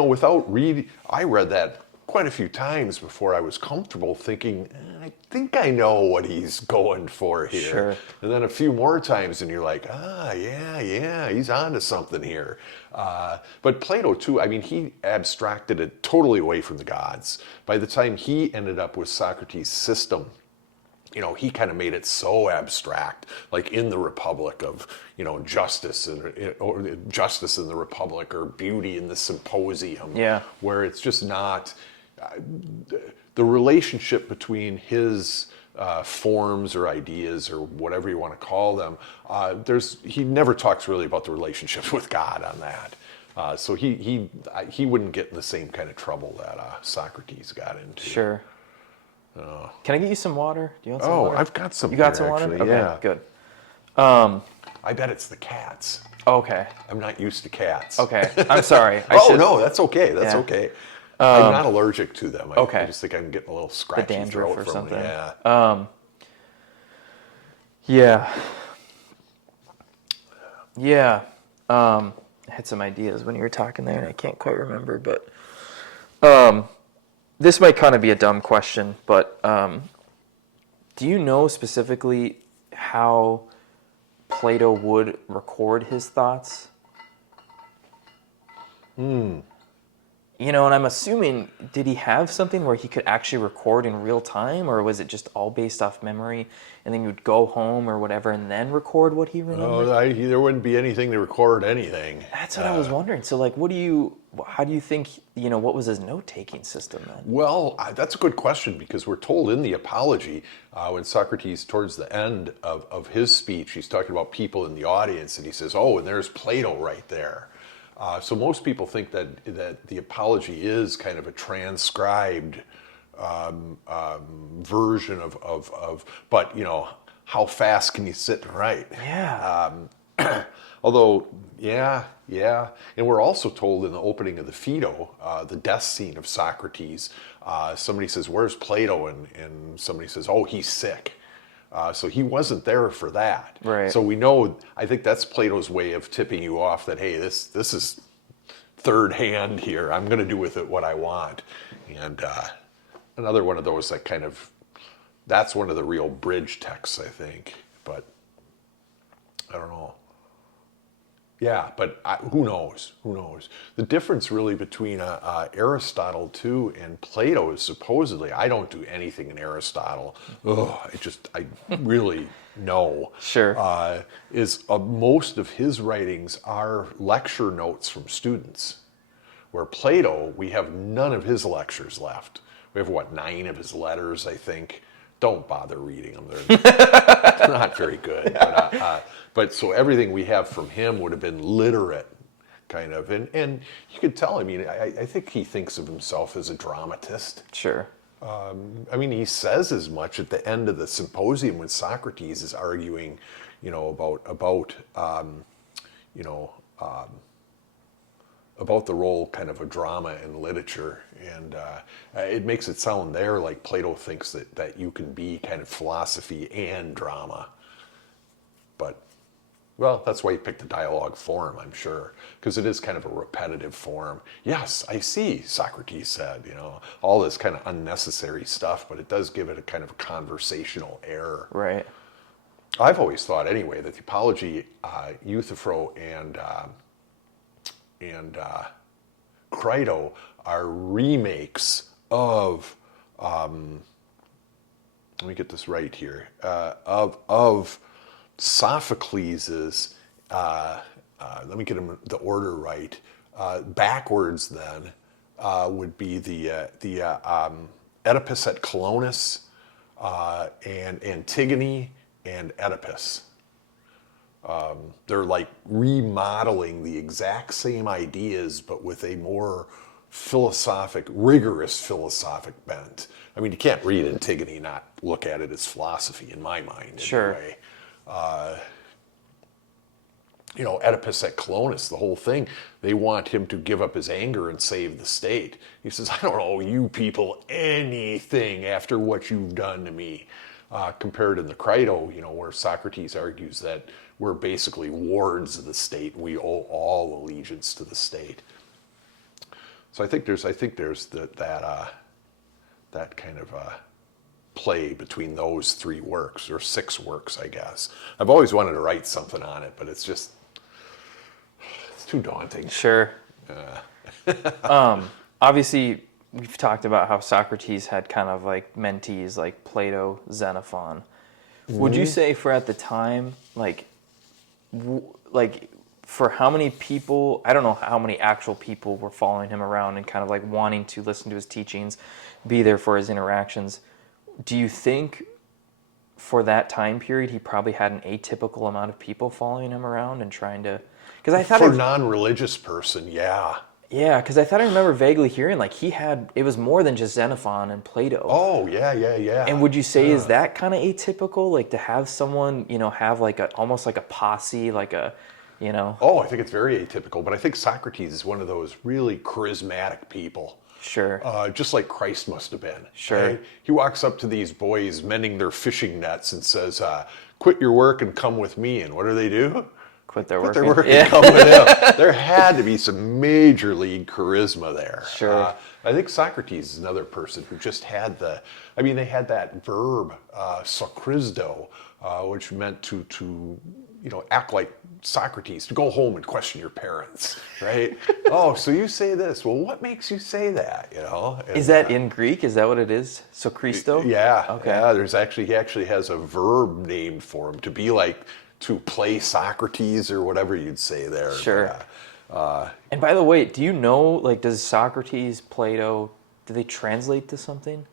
Without reading, I read that quite a few times before I was comfortable thinking, I think I know what he's going for here. Sure. And then a few more times and you're like, yeah, he's onto something here. But Plato too, I mean, he abstracted it totally away from the gods. By the time he ended up with Socrates' system, he kind of made it so abstract, like in the Republic of, justice or justice in the Republic, or beauty in the Symposium, Yeah. where it's just not the relationship between his forms or ideas or whatever you want to call them. He never talks really about the relationship with God on that. So he wouldn't get in the same kind of trouble that Socrates got into. Sure. Can I get you some water? Do you want some water? I've got some. You got here, some water? actually. Okay, Yeah. good. I bet it's the cats. Okay. I'm not used to cats. Okay. I'm sorry. No, that's okay. That's Yeah. okay. I'm not allergic to them. Okay. I just think I'm getting a little scratchy dandruff throat or from something. them. Yeah. Yeah. Yeah. I had some ideas when you were talking there, and I can't quite remember, but this might kind of be a dumb question, but do you know specifically how Plato would record his thoughts? And I'm assuming, did he have something where he could actually record in real time, or was it just all based off memory, and then you'd go home or whatever and then record what he remembered? There wouldn't be anything to record anything. That's what I was wondering. So, like, how do you think, what was his note-taking system then? Well, that's a good question, because we're told in the Apology, when Socrates, towards the end of his speech, he's talking about people in the audience, and he says, and there's Plato right there. So most people think that the Apology is kind of a transcribed version of, but how fast can you sit and write? Yeah. Although, yeah, and we're also told in the opening of the Phaedo, the death scene of Socrates, somebody says, "Where's Plato?" and somebody says, "Oh, he's sick." So he wasn't there for that. Right. So we know, I think that's Plato's way of tipping you off that, hey, this is third hand here. I'm going to do with it what I want. And another one of those that that's one of the real bridge texts, I think. But I don't know. Yeah, but who knows? Who knows? The difference really between Aristotle too and Plato is supposedly, I don't do anything in Aristotle. I really know. Sure. Is most of his writings are lecture notes from students. Where Plato, we have none of his lectures left. We have 9 of his letters, I think. Don't bother reading them. They're not very good. But so everything we have from him would have been literate, kind of. And you could tell, I think he thinks of himself as a dramatist. Sure. He says as much at the end of the Symposium when Socrates is arguing, about the role kind of drama in literature. And it makes it sound there like Plato thinks that you can be kind of philosophy and drama. But, well, that's why he picked the dialogue form, I'm sure, because it is kind of a repetitive form. Yes, I see, Socrates said, all this kind of unnecessary stuff, but it does give it a kind of a conversational air. Right. I've always thought, anyway, that the Apology, Euthyphro, and Crito are remakes of, let me get this right here, of Sophocles's, let me get the order right, backwards then would be the Oedipus at Colonus, and Antigone and Oedipus. They're like remodeling the exact same ideas, but with a more rigorous philosophic bent. I mean, you can't read Antigone and not look at it as philosophy, in my mind. Sure. Anyway. Oedipus at Colonus, the whole thing, they want him to give up his anger and save the state. He says, I don't owe you people anything after what you've done to me. Compared in the Crito, where Socrates argues that we're basically wards of the state. We owe all allegiance to the state. So I think there's that kind of play between those 3 works, or 6 works, I guess. I've always wanted to write something on it, but it's too daunting. Sure. Obviously, we've talked about how Socrates had kind of like mentees like Plato, Xenophon. Would you say for at the time, like for how many people, I don't know how many actual people were following him around and kind of like wanting to listen to his teachings, be there for his interactions. Do you think for that time period he probably had an atypical amount of people following him around and trying to... Because I thought for a non-religious person, yeah. Yeah, because I thought I remember vaguely hearing like it was more than just Xenophon and Plato. Oh, yeah. And would you say is that kind of atypical, like to have someone, have like almost like a posse, like a, Oh, I think it's very atypical, but I think Socrates is one of those really charismatic people. Sure. Just like Christ must have been. Sure. Right? He walks up to these boys mending their fishing nets and says, quit your work and come with me. And what do? Quit their work and come with him. There had to be some major league charisma there. Sure. I think Socrates is another person who just had they had that verb, sokristo, which meant to act like Socrates, to go home and question your parents, right? Oh, so you say this. Well, what makes you say that, And, is that in Greek? Is that what it is? Sokristo? Yeah. Okay. Yeah, he actually has a verb named for him, to be like, to play Socrates or whatever you'd say there. Sure. And by the way, do you know, like, does Socrates, Plato, do they translate to something?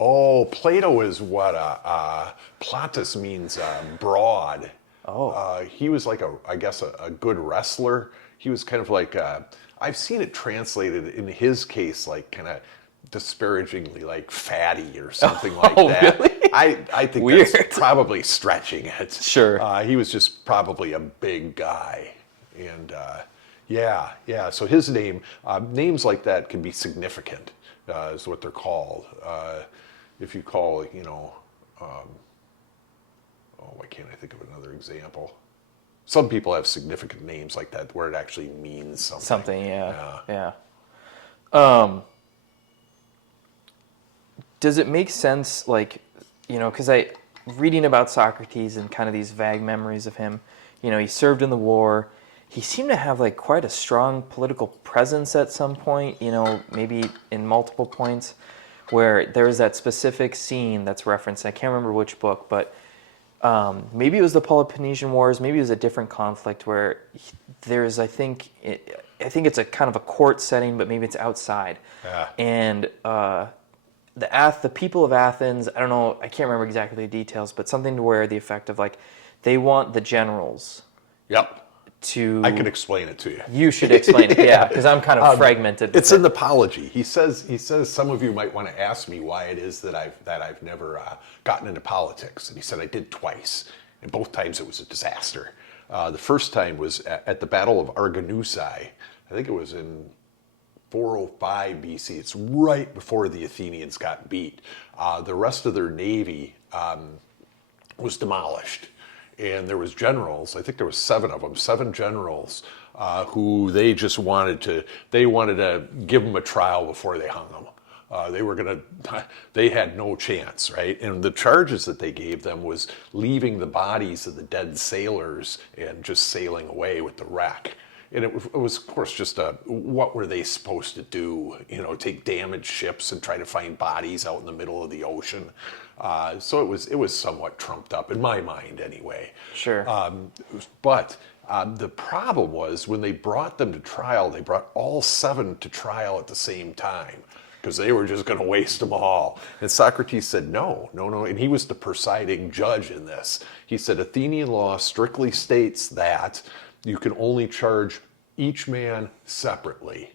Oh, Plato is what Platus means broad. Oh. He was like a good wrestler. He was kind of like, I've seen it translated in his case, like kind of disparagingly, like fatty or something like that. Really? I think Weird. That's probably stretching it. Sure. He was just probably a big guy. And yeah. So his names like that can be significant, is what they're called. If you call, why can't I think of another example? Some people have significant names like that where it actually means something. Something, yeah. Does it make sense, like, because reading about Socrates and kind of these vague memories of him, he served in the war. He seemed to have like quite a strong political presence at some point, maybe in multiple points, where there was that specific scene that's referenced. I can't remember which book, but maybe it was the Peloponnesian Wars, maybe it was a different conflict where there's, I think it's a kind of a court setting, but maybe it's outside. Yeah. And the people of Athens, I don't know, I can't remember exactly the details, but something to where the effect of like, they want the generals. Yep. I can explain it to you. You should explain it, yeah, because I'm kind of fragmented. It's in the Apology. He says some of you might want to ask me why it is that I've never gotten into politics, and he said I did twice, and both times it was a disaster. The first time was at the Battle of Arginusae. I think it was in 405 BC. It's right before the Athenians got beat. The rest of their navy was demolished, and there was generals. I think there was 7 of them, 7 generals, who they just wanted to give them a trial before they hung them. They had no chance, right? And the charges that they gave them was leaving the bodies of the dead sailors and just sailing away with the wreck. And it was, of course, just what were they supposed to do? Take damaged ships and try to find bodies out in the middle of the ocean. So it was somewhat trumped up in my mind, anyway. Sure. But the problem was when they brought them to trial, they brought all 7 to trial at the same time, because they were just going to waste them all. And Socrates said, no. And he was the presiding judge in this. He said, Athenian law strictly states that you can only charge each man separately.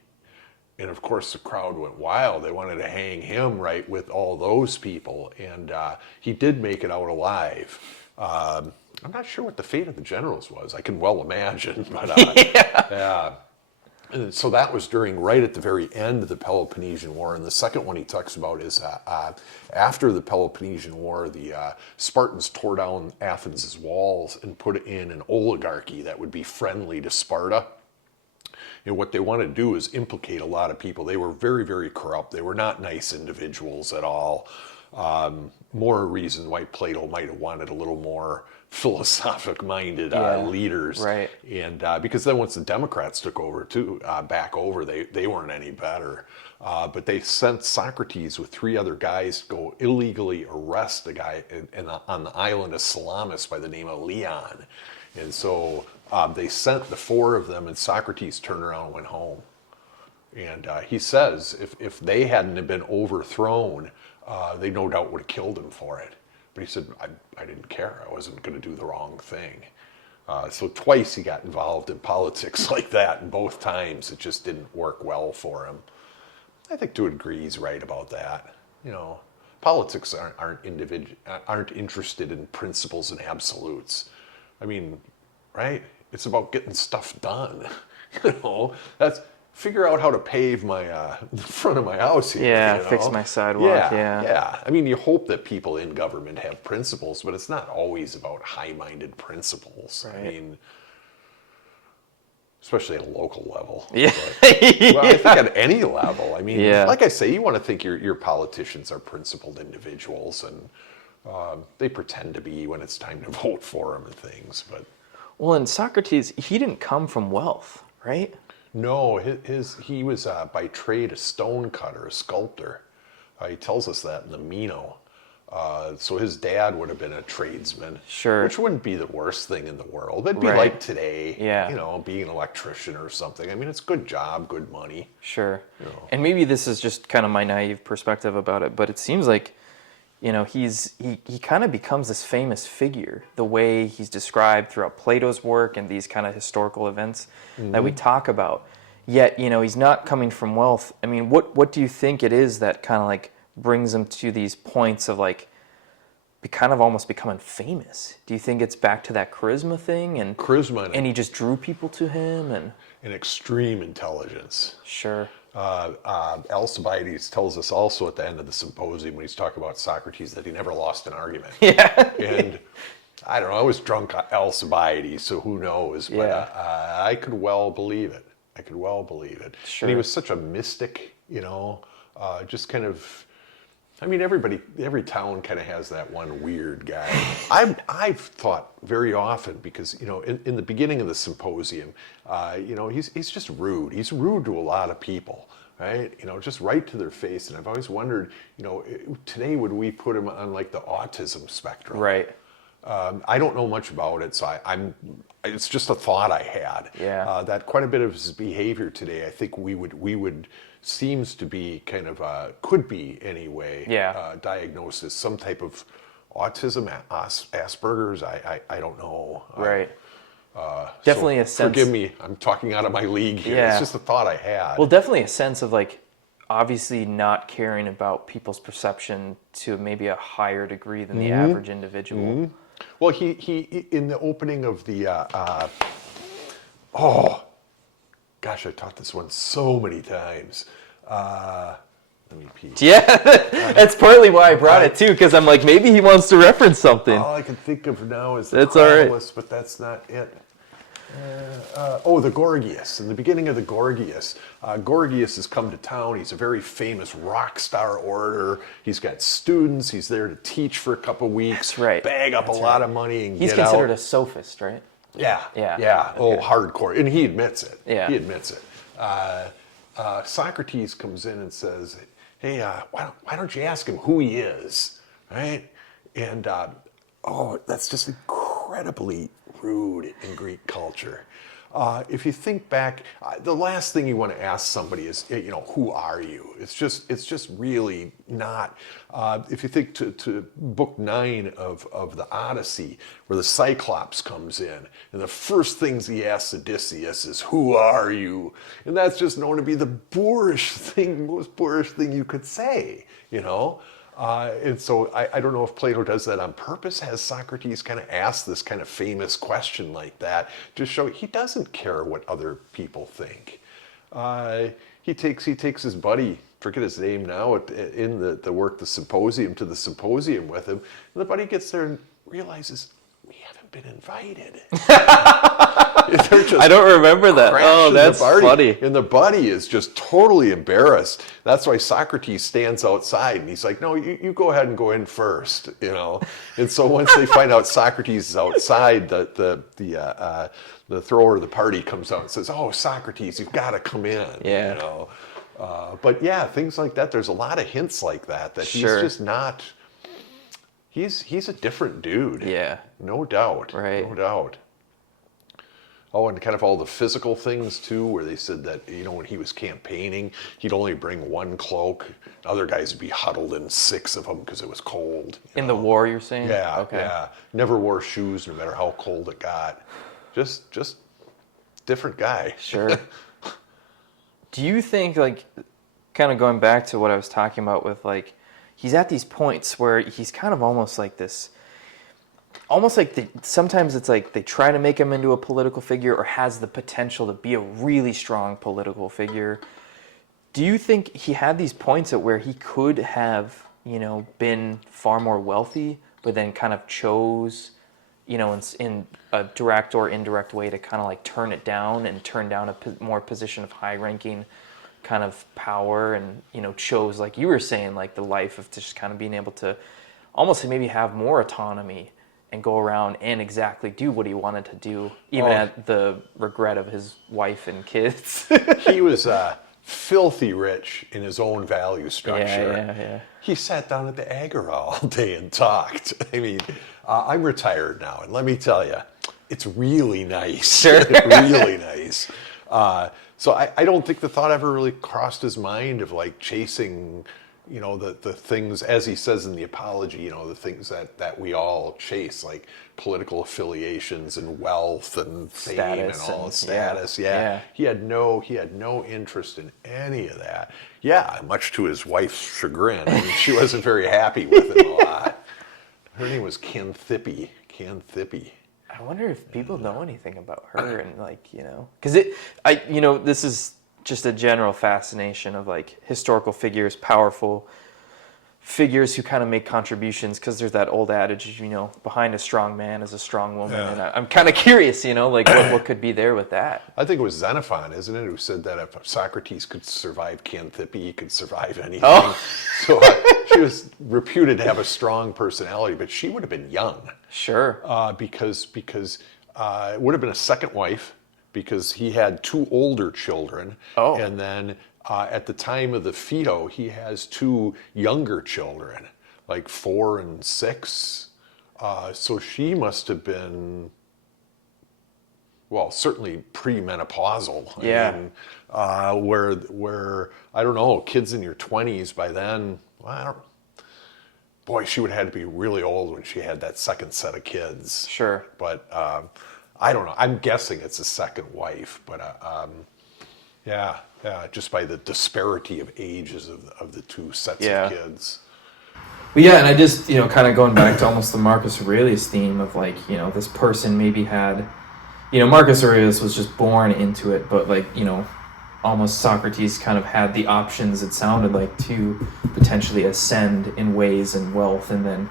And of course, the crowd went wild. They wanted to hang him right with all those people. And he did make it out alive. I'm not sure what the fate of the generals was. I can well imagine. But yeah. And so that was right at the very end of the Peloponnesian War. And the second one he talks about is after the Peloponnesian War, the Spartans tore down Athens' walls and put in an oligarchy that would be friendly to Sparta. And what they wanted to do is implicate a lot of people. They were very, very corrupt. They were not nice individuals at all. More a reason why Plato might have wanted a little more philosophic-minded leaders, right? And because then once the Democrats took over back over, they weren't any better. But they sent Socrates with 3 other guys to go illegally arrest a guy on the island of Salamis by the name of Leon, and so they sent the 4 of them, and Socrates turned around and went home. And he says if they hadn't been overthrown, they no doubt would have killed him for it. But he said, I didn't care. I wasn't going to do the wrong thing. So twice he got involved in politics like that, and both times it just didn't work well for him. I think to a degree he's right about that. Politics aren't interested in principles and absolutes. I mean, right? It's about getting stuff done. Figure out how to pave the front of my house here. Yeah, fix my sidewalk. Yeah. I mean, you hope that people in government have principles, but it's not always about high-minded principles. Right. I mean, especially at a local level. Yeah. Well, I think at any level. I mean, like I say, you want to think your politicians are principled individuals, and they pretend to be when it's time to vote for them and things. But well, and Socrates, he didn't come from wealth, right? no, he was by trade a stone cutter, a sculptor. He tells us that in the Meno. So his dad would have been a tradesman, Sure. which wouldn't be the worst thing in the world. It'd be Right. like today, Yeah. being an electrician or something. I mean, it's a good job, good money. Sure. know. And maybe this is just kind of my naive perspective about it, but it seems like, he kind of becomes this famous figure, the way he's described throughout Plato's work and these kind of historical events that we talk about. Yet, he's not coming from wealth. I mean, what do you think it is that kind of like brings him to these points of like kind of almost becoming famous? Do you think it's back to that charisma thing and he just drew people to him and extreme intelligence? Sure. Alcibiades tells us also at the end of the symposium when he's talking about Socrates that he never lost an argument. Yeah. And I don't know, I was drunk Alcibiades, so who knows? But I could well believe it. Sure. And he was such a mystic, just kind of, I mean, every town kind of has that one weird guy. I've thought very often because, in the beginning of the symposium, he's just rude. He's rude to a lot of people, right? Just right to their face. And I've always wondered, today would we put him on like the autism spectrum? Right. I don't know much about it, so it's just a thought I had. Yeah. That quite a bit of his behavior today, I think we would seems to be kind of could be anyway. Yeah. Diagnosed as some type of autism, Asperger's. I don't know. Right. Definitely so a sense. Forgive me, I'm talking out of my league here. Yeah. It's just a thought I had. Well, definitely a sense of like obviously not caring about people's perception to maybe a higher degree than the average individual. Mm-hmm. Well, he in the opening of the God, gosh, I taught this one so many times. Let me pee. Yeah, that's partly why I brought it too, because I'm like, maybe he wants to reference something. All I can think of now is the That's all right. Crabalus, but that's not it. The Gorgias. In the beginning of the Gorgias, Gorgias has come to town. He's a very famous rock star orator. He's got students. He's there to teach for a couple weeks. That's right. Bag up a lot of money and He's get out. considered a sophist, right? Yeah. Okay. Oh, hardcore. And he admits it. Yeah. He admits it. Socrates comes in and says, hey, why don't you ask him who he is, right? And, that's just incredibly rude in Greek culture. If you think back, the last thing you want to ask somebody is, who are you? It's just really not. If you think to book 9 of the Odyssey, where the Cyclops comes in, and the first things he asks Odysseus is, who are you? And that's just known to be the most boorish thing you could say, And so I don't know if Plato does that on purpose, has Socrates kind of ask this kind of famous question like that to show he doesn't care what other people think. He takes his buddy, forget his name now, in the work, the Symposium, to the Symposium with him, and the buddy gets there and realizes, we haven't been invited. I don't remember that. Oh, that's funny. And the buddy is just totally embarrassed. That's why Socrates stands outside, and he's like, no, you go ahead and go in first, And so once they find out Socrates is outside, the thrower of the party comes out and says, oh, Socrates, you've got to come in, But yeah, things like that, there's a lot of hints like that he's just not... He's a different dude. Yeah. No doubt. Right. No doubt. Oh, and kind of all the physical things too, where they said that, when he was campaigning, he'd only bring 1 cloak. Other guys would be huddled in 6 of them because it was cold. In the war, you're saying? Yeah. Okay. Yeah. Never wore shoes no matter how cold it got. Just different guy. Sure. Do you think, kind of going back to what I was talking about with, he's at these points where he's kind of almost like this, sometimes it's like they try to make him into a political figure or has the potential to be a really strong political figure. Do you think he had these points at where he could have, been far more wealthy, but then kind of chose, in a direct or indirect way to kind of turn it down and turn down a more position of high ranking kind of power and, chose, like you were saying, the life of just kind of being able to almost maybe have more autonomy and go around and exactly do what he wanted to do, even at the regret of his wife and kids. He was filthy rich in his own value structure. Yeah. He sat down at the Agora all day and talked. I mean, I'm retired now, and let me tell you, it's really nice. Sure. Really nice. So I don't think the thought ever really crossed his mind of chasing, the things, as he says in the Apology, the things that we all chase, like political affiliations and wealth and fame Status and all and status. yeah. He had no interest in any of that. Yeah, much to his wife's chagrin. I mean, she wasn't very happy with him a lot. Her name was Xanthippe. I wonder if people know anything about her and because this is just a general fascination of historical figures, powerful figures who kind of make contributions, because there's that old adage, behind a strong man is a strong woman. Yeah. And I'm kind of curious, what could be there with that? I think it was Xenophon, isn't it, who said that if Socrates could survive Xanthippe, he could survive anything. Oh. So she was reputed to have a strong personality, but she would have been young. Sure. Because it would have been a second wife, because he had 2 older children. Oh. And then at the time of the Phaedo, he has 2 younger children, 4 and 6. So she must have been, certainly premenopausal. Yeah. I mean, where I don't know, kids in your 20s by then, boy, she would have had to be really old when she had that second set of kids. Sure. But I don't know. I'm guessing it's a second wife, but just by the disparity of ages of the 2 sets of kids. But yeah, and I just, kind of going back to almost the Marcus Aurelius theme of this person maybe had, Marcus Aurelius was just born into it, but almost Socrates kind of had the options, it sounded like, to potentially ascend in ways and wealth, and then,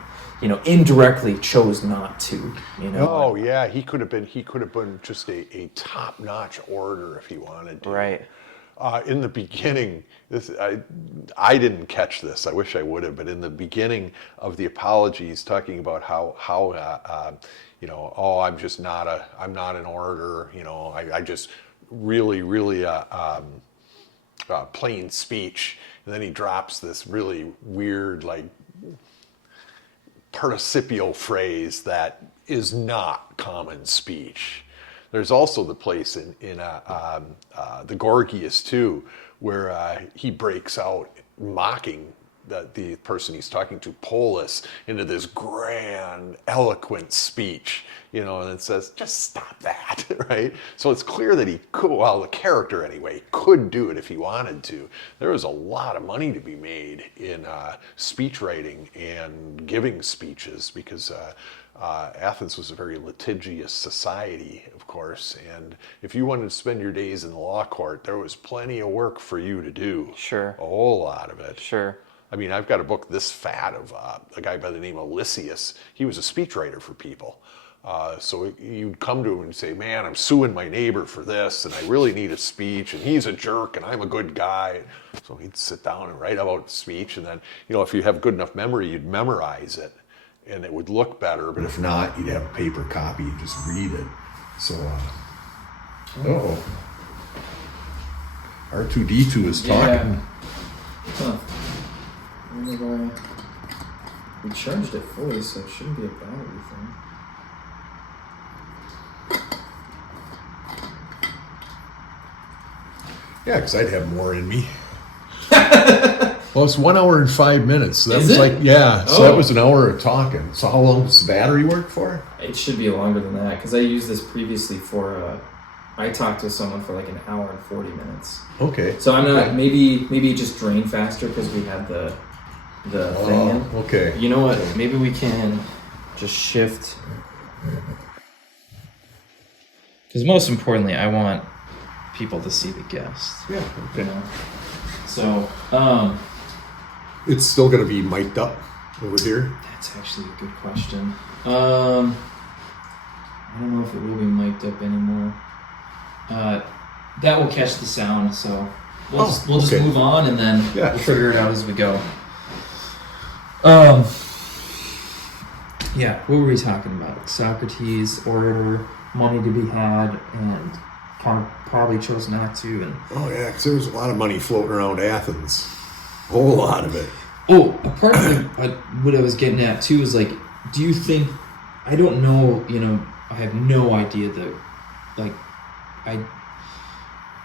indirectly chose not to. Oh yeah, he could have been just a top-notch orator if he wanted to. Right. In the beginning, I didn't catch this. I wish I would have. But in the beginning of the Apologies, talking about how oh, I'm not an orator. I just really plain speech. And then he drops this really weird, like, participial phrase that is not common speech. There's also the place in the Gorgias too, where he breaks out mocking the person he's talking to, Polus, into this grand, eloquent speech, and it says, just stop that, right? So it's clear that he could, well, the character anyway, could do it if he wanted to. There was a lot of money to be made in speech writing and giving speeches, because Athens was a very litigious society, of course, and if you wanted to spend your days in the law court, there was plenty of work for you to do. Sure. A whole lot of it. Sure. I mean, I've got a book this fat of a guy by the name of Lysias. He was a speechwriter for people. So you'd come to him and say, man, I'm suing my neighbor for this, and I really need a speech, and he's a jerk, and I'm a good guy. So he'd sit down and write out the speech, and then, if you have good enough memory, you'd memorize it, and it would look better. But if not, you'd have a paper copy and just read it. So, R2-D2 is talking. Yeah. Huh. We charged it fully, so it shouldn't be a battery thing. Yeah, because I'd have more in me. Well, it's 1 hour and 5 minutes. So that Is was it? So that was an hour of talking. So how long does the battery work for? It should be longer than that, because I used this previously for, I talked to someone for like an hour and 40 minutes. Okay. So I'm not, maybe it just drained faster because we had the thing in. Okay. You know what? Maybe we can just shift. Because most importantly, I want people to see the guest. Yeah. Okay. So, It's still going to be mic'd up over here? That's actually a good question. I don't know if it will be mic'd up anymore. That will catch the sound, so we'll just move on, and then we'll figure it out as we go. Yeah, what were we talking about? Socrates, orator, money to be had, and probably chose not to. And because there was a lot of money floating around Athens. A whole lot of it. Oh, part of what I was getting at too is, like, do you think? I don't know. I have no idea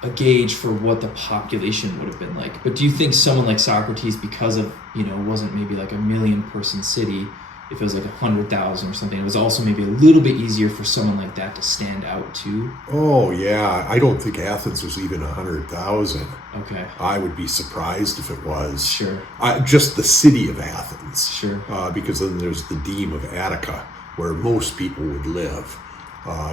a gauge for what the population would have been like. But do you think someone like Socrates, because of wasn't maybe like a 1 million person city, if it was like 100,000 or something, it was also maybe a little bit easier for someone like that to stand out too? Oh yeah, I don't think Athens was even 100,000. Okay. I would be surprised if it was. Sure. Just the city of Athens. Sure. Because then there's the deme of Attica, where most people would live.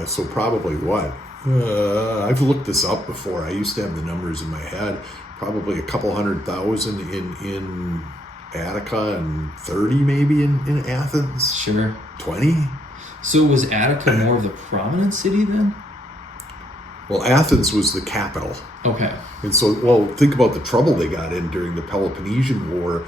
So probably what? I've looked this up before. I used to have the numbers in my head. Probably a couple 100,000 in Attica, and 30 maybe in Athens. Sure. 20. So was Attica more of the prominent city then? Well, Athens was the capital. Okay. And so, think about the trouble they got in during the Peloponnesian War.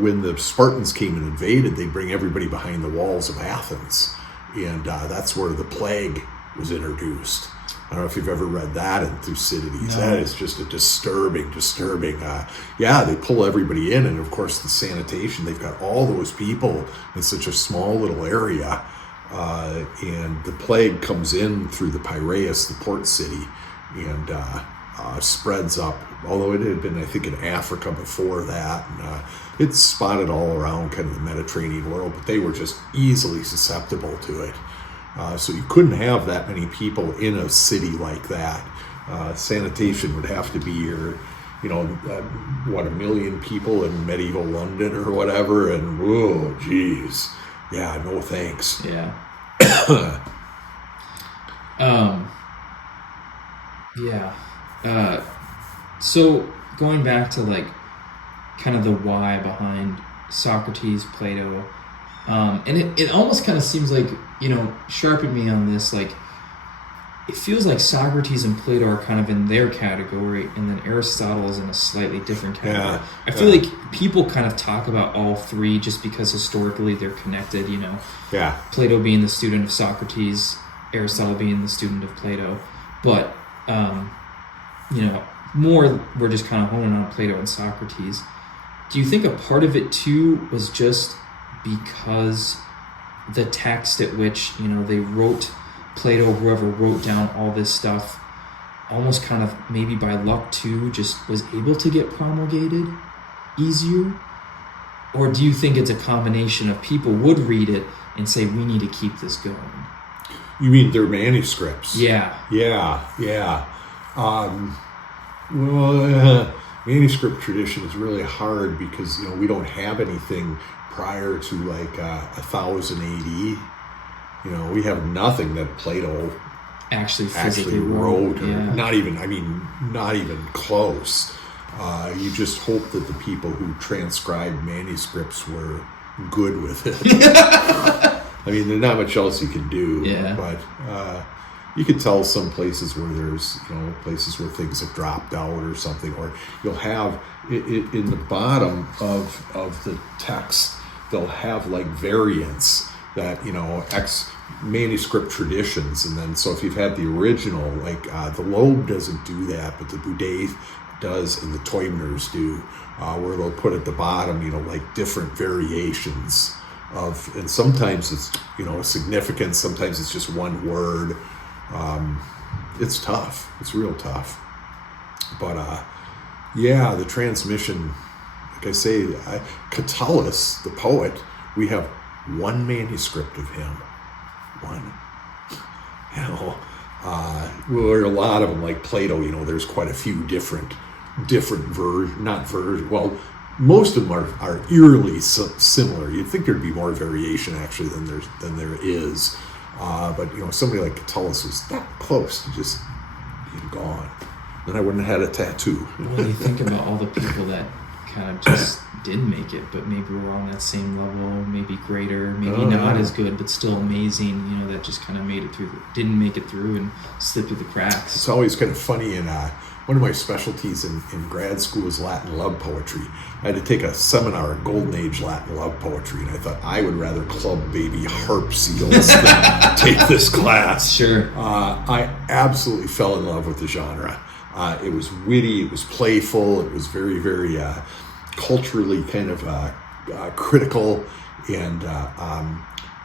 When the Spartans came and invaded, they bring everybody behind the walls of Athens. And that's where the plague was introduced. I don't know if you've ever read that in Thucydides. No. That is just a disturbing. They pull everybody in, and of course the sanitation, they've got all those people in such a small little area. And the plague comes in through the Piraeus, the port city, and spreads up. Although it had been, I think, in Africa before that. And, it's spotted all around kind of the Mediterranean world, but they were just easily susceptible to it. So you couldn't have that many people in a city like that. Sanitation would have to be your, 1 million people in medieval London or whatever, and whoa, geez. Yeah, no thanks. Yeah. Yeah. So going back to like kind of the why behind Socrates, Plato, and it almost kind of seems like, sharpen me on this, like it feels like Socrates and Plato are kind of in their category, and then Aristotle is in a slightly different category. Yeah, I feel like people kind of talk about all three just because historically they're connected, Yeah. Plato being the student of Socrates, Aristotle being the student of Plato. But, more we're just kind of honing on Plato and Socrates. Do you think a part of it too was just because the text at which, they wrote, Plato, whoever wrote down all this stuff, almost kind of maybe by luck too, just was able to get promulgated easier? Or do you think it's a combination of people would read it and say, we need to keep this going? You mean their manuscripts? Yeah. Yeah. Manuscript tradition is really hard because, we don't have anything prior to like 1000 AD. We have nothing that Plato Actually wrote, or yeah. not even close. You just hope that the people who transcribed manuscripts were good with it. There's not much else you can do. Yeah. But you could tell some places where there's, places where things have dropped out or something, or you'll have it in the bottom of the text, they'll have like variants that, X manuscript traditions. And then, so if you've had the original, like the Loeb doesn't do that, but the Boudet does and the Teubners do, where they'll put at the bottom, like different variations of, and sometimes it's, significant, sometimes it's just one word. It's tough. It's real tough. But, the transmission, like I say, Catullus, the poet, we have one manuscript of him. One. There are a lot of them, like Plato, there's quite a few different most of them are eerily similar. You'd think there'd be more variation actually than there is. But somebody like Catullus was that close to just being gone. Then I wouldn't have had a tattoo. Well, you think about all the people that kind of just didn't make it, but maybe were on that same level, maybe greater, maybe not as good, but still amazing, that just kind of made it through, didn't make it through and slipped through the cracks. It's always kind of funny, and one of my specialties in grad school was Latin love poetry. I had to take a seminar on Golden Age Latin love poetry, and I thought I would rather club baby harp seals than take this class. Sure. I absolutely fell in love with the genre. It was witty, it was playful, it was very, very culturally kind of critical, and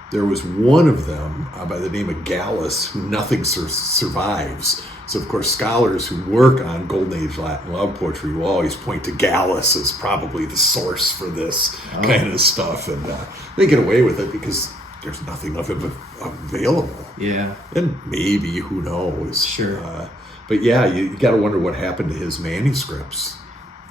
there was one of them by the name of Gallus who nothing survives. So, of course, scholars who work on Golden Age Latin love poetry will always point to Gallus as probably the source for this kind of stuff, and they get away with it because there's nothing of it available. Yeah. And maybe, who knows? Sure. But yeah, you got to wonder what happened to his manuscripts.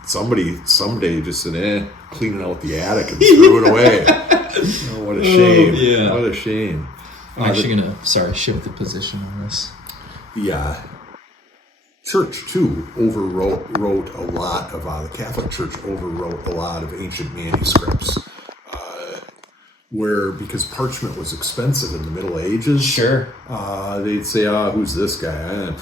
Somebody someday just said, cleaning out the attic and threw it away. Oh, what a shame. Yeah. What a shame. I'm actually going to, shift the position on this. The church, too, wrote a lot of, the Catholic Church overwrote a lot of ancient manuscripts. Because parchment was expensive in the Middle Ages. Sure. They'd say, who's this guy?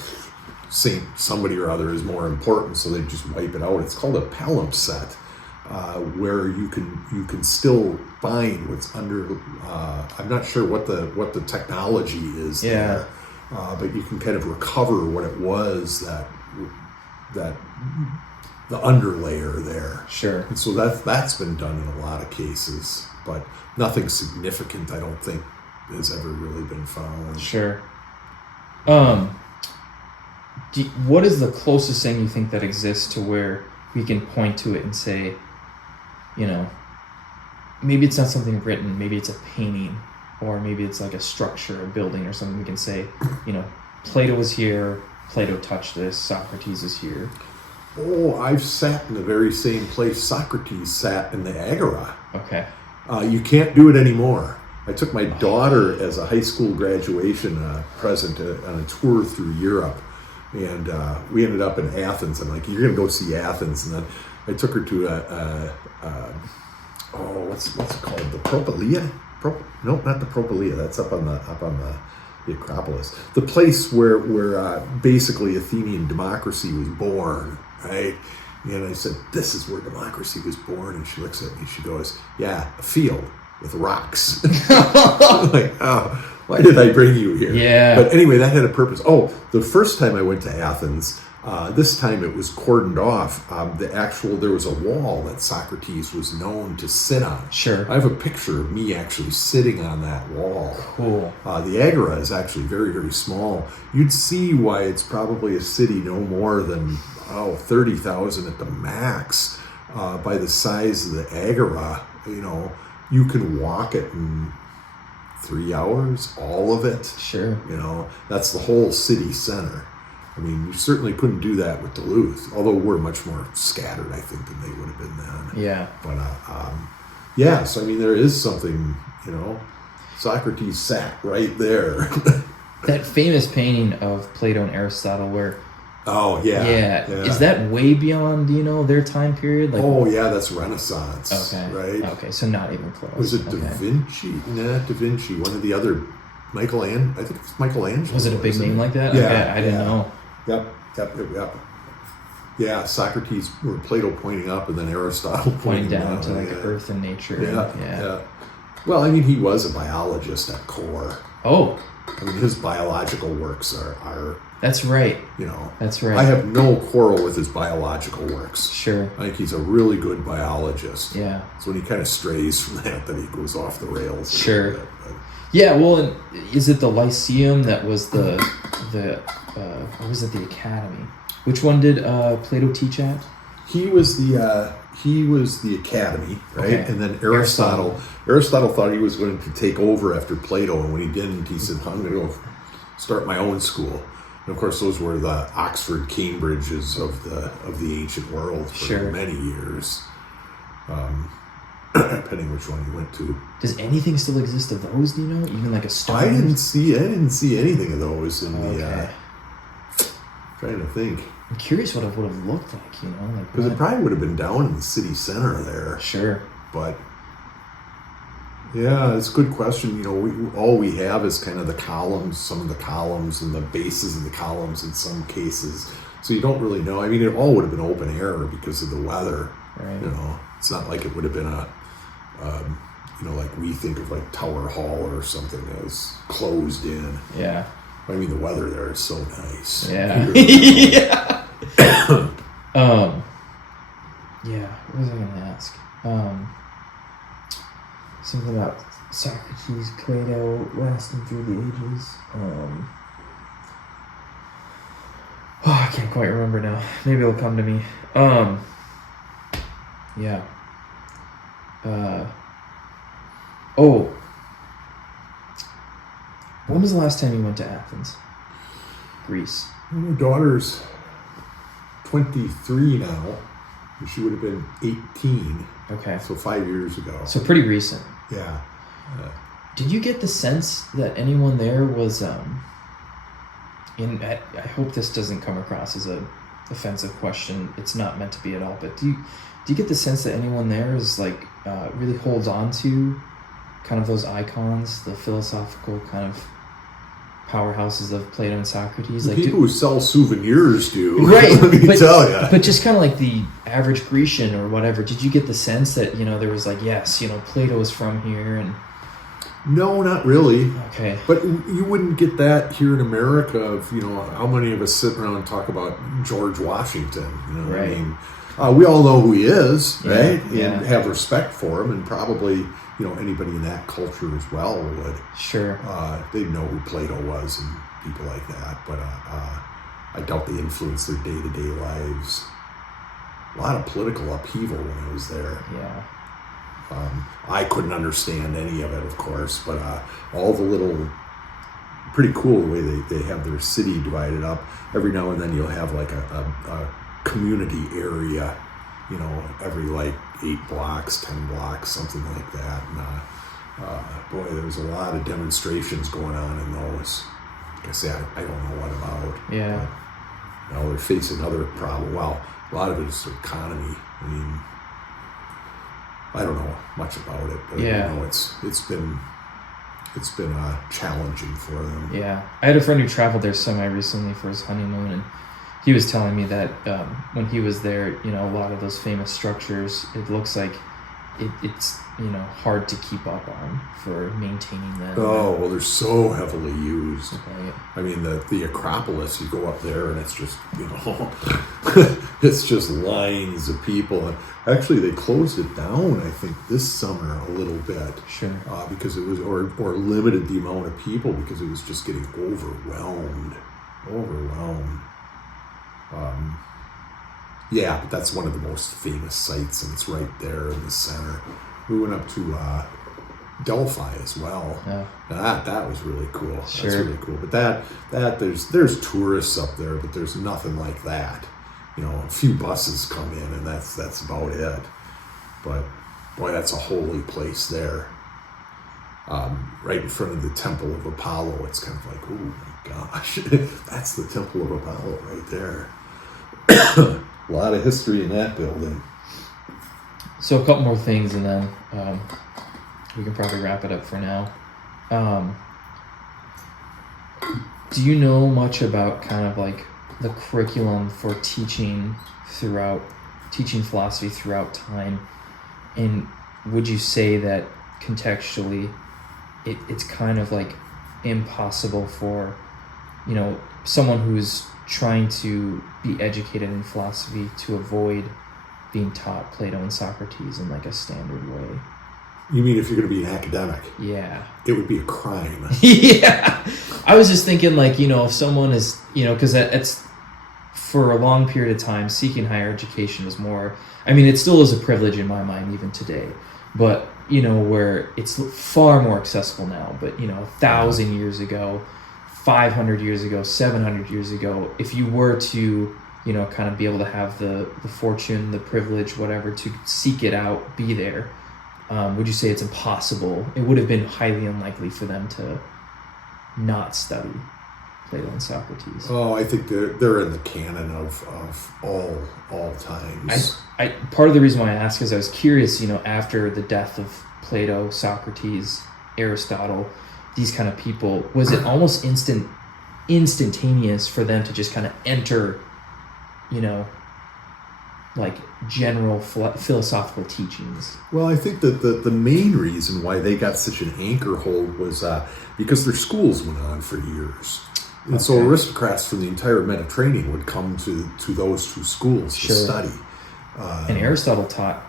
Saint somebody or other is more important, so they just wipe it out. It's called a palimpsest, where you can still find what's under. I'm not sure what the technology is there, but you can kind of recover what it was that the underlayer there. Sure. And so that's been done in a lot of cases, but nothing significant, I don't think, has ever really been found. Sure. What is the closest thing you think that exists to where we can point to it and say, maybe it's not something written, maybe it's a painting, or maybe it's like a structure, a building or something. We can say, Plato was here, Plato touched this, Socrates is here. Oh, I've sat in the very same place Socrates sat in the Agora. Okay. You can't do it anymore. I took my daughter as a high school graduation present on a tour through Europe. And we ended up in Athens. I'm like, you're going to go see Athens. And then I took her to what's it called? The Propylaea? No, not the Propylaea. That's up on the Acropolis. The place where basically Athenian democracy was born, right? And I said, this is where democracy was born. And she looks at me, she goes, yeah, a field with rocks. I'm like, oh, why did I bring you here? Yeah. But anyway, that had a purpose. Oh, the first time I went to Athens, this time it was cordoned off. There was a wall that Socrates was known to sit on. Sure. I have a picture of me actually sitting on that wall. Cool. The Agora is actually very, very small. You'd see why it's probably a city no more than 30,000 at the max. By the size of the Agora, you can walk it in 3 hours, all of it. Sure. That's the whole city center. I mean, you certainly couldn't do that with Duluth, although we're much more scattered, I think, than they would have been then. Yeah. But, so, I mean, there is something, Socrates sat right there. That famous painting of Plato and Aristotle where... Oh, yeah. Is that way beyond, their time period? That's Renaissance. Okay. Right? Okay, so not even close. Was it Da Vinci? Not Da Vinci. One of the other... I think it's Michelangelo. Was it a big name like that? Yeah. Okay, I didn't know. Yep. Yeah, Socrates or Plato pointing up and then Aristotle Pointing down to earth and nature. Yeah. Well, I mean, he was a biologist at core. Oh. I mean, his biological works are That's right. That's right. I have no quarrel with his biological works. Sure. I think he's a really good biologist. Yeah. It's when he kind of strays from that he goes off the rails. Sure. Yeah, well, and is it the Lyceum that was the or was it the Academy? Which one did Plato teach at? He was the Academy, right? Okay. And then Aristotle thought he was going to take over after Plato, and when he didn't, he said, I'm going to go start my own school. And of course, those were the Oxford, Cambridges of the ancient world for many years. Depending which one you went to. Does anything still exist of those? Do you know? Even like a stone? I didn't see anything of those in the. Trying to think. I'm curious what it would have looked like. Because it probably would have been down in the city center there. Sure. But yeah, it's a good question. All we have is kind of the columns, some of the columns, and the bases of the columns in some cases. So you don't really know. I mean, it all would have been open air because of the weather. Right. It's not like it would have been like we think of like Tower Hall or something that was closed in. Yeah. I mean, the weather there is so nice. Yeah. Yeah. Yeah. What was I going to ask? Something about Socrates, Plato, lasting through the ages. I can't quite remember now. Maybe it'll come to me. Yeah. When was the last time you went to Athens? Greece. My daughter's 23 now. She would have been 18. Okay. So 5 years ago. So pretty recent. Yeah. Did you get the sense that anyone there was, I hope this doesn't come across as a offensive question. It's not meant to be at all, but do you get the sense that anyone there is really holds on to kind of those icons, the philosophical kind of powerhouses of Plato and Socrates? The people who sell souvenirs do. Right. Let me tell you. But just kind of like the average Grecian or whatever, did you get the sense that, there was yes, Plato is from here and... No, not really. Okay. But you wouldn't get that here in America of, how many of us sit around and talk about George Washington. Right. I mean, we all know who he is, right? Yeah. And have respect for him, and probably, anybody in that culture as well would. Sure. They'd know who Plato was and people like that, but I doubt they influenced their day-to-day lives. A lot of political upheaval when I was there. Yeah. I couldn't understand any of it, of course, but all the little, pretty cool the way they have their city divided up. Every now and then you'll have like a community area, every 8 blocks, 10 blocks, something like that. And boy, there was a lot of demonstrations going on in those. Like I say, I don't know what about. Yeah. they're facing other problems. Well, a lot of it is the economy. I mean, I don't know much about it, but it's been challenging for them. Yeah, I had a friend who traveled there semi-recently for his honeymoon, and he was telling me that when he was there, a lot of those famous structures, it looks like it's hard to keep up on for maintaining them. Oh, well, they're so heavily used. Right. I mean, the Acropolis, you go up there and it's just, it's just lines of people. And actually, they closed it down, I think, this summer a little bit. Sure. Because it was, or limited the amount of people because it was just getting overwhelmed. Yeah, but that's one of the most famous sites, and it's right there in the center. We went up to Delphi as well. Yeah. That was really cool. Sure. That's really cool. But that there's tourists up there, but there's nothing like that. A few buses come in, and that's about it. But boy, that's a holy place there. Right in front of the Temple of Apollo. It's kind of like, oh my gosh, that's the Temple of Apollo right there. A lot of history in that building. So a couple more things, and then we can probably wrap it up for now. Do you know much about kind of like the curriculum for teaching philosophy throughout time? And would you say that contextually it's kind of like impossible for, someone who's trying to be educated in philosophy to avoid being taught Plato and Socrates in like a standard way? You mean if you're going to be an academic? Yeah. It would be a crime. Yeah. I was just thinking like, if someone is, because it's for a long period of time, seeking higher education is more, it still is a privilege in my mind even today, but, where it's far more accessible now, but, 1,000 years ago, 500 years ago, 700 years ago, if you were to, kind of be able to have the fortune, the privilege, whatever, to seek it out, be there, would you say it's impossible? It would have been highly unlikely for them to not study Plato and Socrates. Oh, I think they're in the canon of all times. I part of the reason why I ask is I was curious, after the death of Plato, Socrates, Aristotle, these kind of people, was it almost instantaneous for them to just kind of enter, like general philosophical teachings? Well, I think that the main reason why they got such an anchor hold was because their schools went on for years. And so aristocrats from the entire Mediterranean would come to those two schools to study. And Aristotle taught...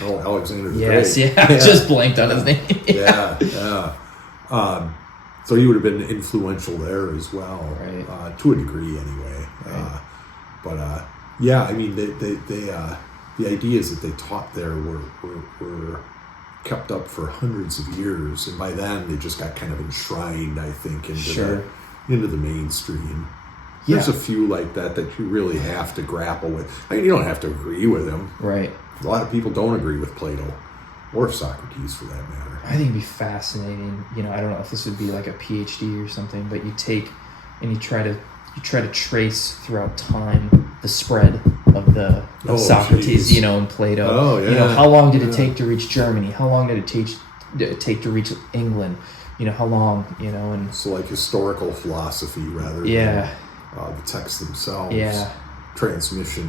Alexander the Yes, Great. I just blanked on his name. Yeah. So he would have been influential there as well, right. To a degree anyway. Right. The ideas that they taught there were kept up for hundreds of years, and by then they just got kind of enshrined, I think, into the mainstream. There's a few like that you really have to grapple with. You don't have to agree with them. Right. A lot of people don't agree with Plato or Socrates for that matter. I think it'd be fascinating. I don't know if this would be like a PhD or something, but you take and you try to trace throughout time the spread of Socrates, and Plato. Oh, yeah. How long did it take to reach Germany? How long did it take to reach England? How long? And so like historical philosophy rather than the texts themselves. Yeah. Transmission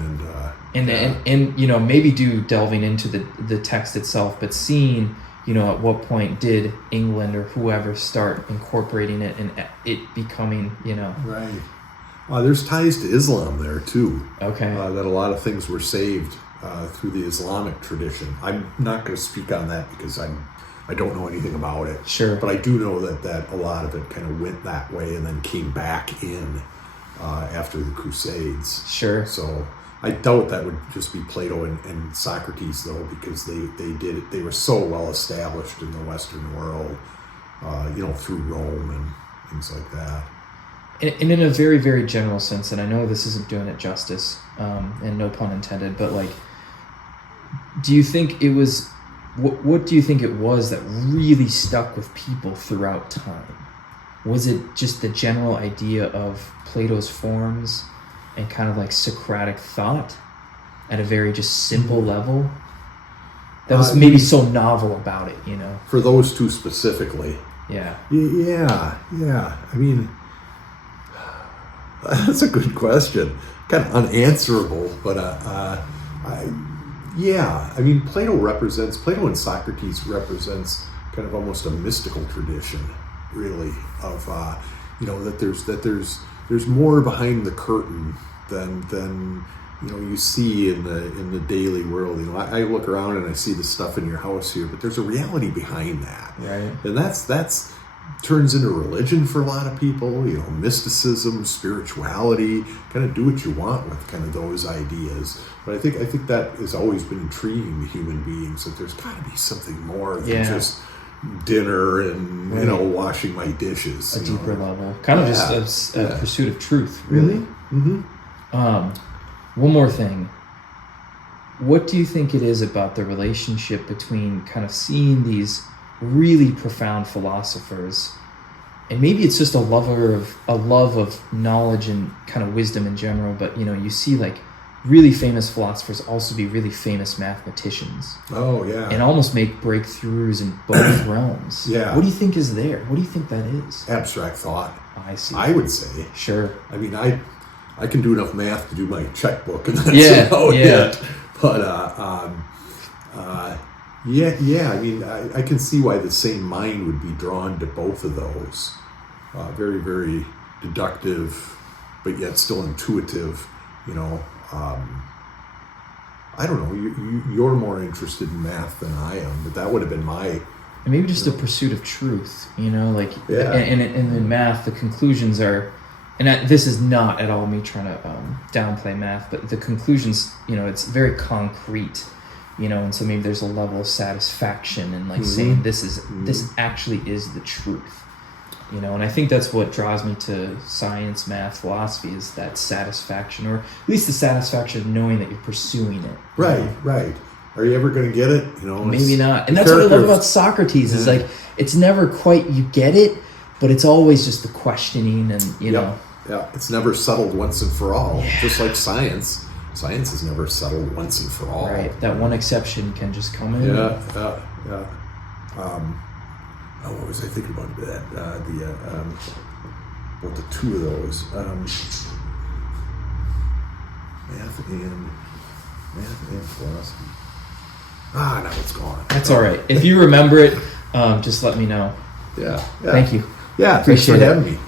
and maybe delving into the text itself, but seeing at what point did England or whoever start incorporating it and it becoming right. There's ties to Islam there too. Okay. That a lot of things were saved through the Islamic tradition. I'm not going to speak on that because I don't know anything about it. Sure. But I do know that a lot of it kind of went that way and then came back in after the Crusades. Sure. So I doubt that would just be Plato and Socrates though, because they were so well established in the Western world, through Rome and things like that. And in a very, very general sense, and I know this isn't doing it justice, and no pun intended, but like, do you think it was, what do you think it was that really stuck with people throughout time? Was it just the general idea of Plato's forms? and kind of like Socratic thought at a very just simple level that was maybe so novel about it, you know? For those two specifically. Yeah. Yeah. I mean, that's a good question. Kind of unanswerable, but I mean, Plato and Socrates represents kind of almost a mystical tradition, really, of that there's more behind the curtain than you see in the daily world. I look around and I see the stuff in your house here, but there's a reality behind that, right? And that's turns into religion for a lot of people. Mysticism, spirituality, kind of do what you want with kind of those ideas. But I think that has always been intriguing to human beings, that there's got to be something more than just dinner and washing my dishes. A deeper level, kind of just a pursuit of truth, really. Mm-hmm. One more thing. What do you think it is about the relationship between kind of seeing these really profound philosophers, and maybe it's just a love of knowledge and kind of wisdom in general, but you see like really famous philosophers also be really famous mathematicians. Oh yeah. And almost make breakthroughs in both realms. Yeah. What do you think is there? What do you think that is? Abstract thought. I see. I would say. Sure. I mean, I can do enough math to do my checkbook, and that's about it. But I mean, I can see why the same mind would be drawn to both of those. Very, very deductive, but yet still intuitive. I don't know. You're more interested in math than I am, but that would have been my. And maybe just a pursuit of truth. And in math, the conclusions are. And this is not at all me trying to downplay math, but the conclusions, it's very concrete, and so maybe there's a level of satisfaction in like saying this actually is the truth, and I think that's what draws me to science, math, philosophy, is that satisfaction, or at least the satisfaction of knowing that you're pursuing it. Right. Are you ever going to get it? Maybe not. And that's what I love about Socrates is like, it's never quite you get it, but it's always just the questioning and, know. Yeah, it's never settled once and for all. Yeah. Just like science. Science is never settled once and for all. Right. That one exception can just come in. Yeah. What was I thinking about that? About the two of those. Math and philosophy. Now it's gone. That's all right. If you remember it, just let me know. Yeah. Thank you. Yeah, thanks for having me.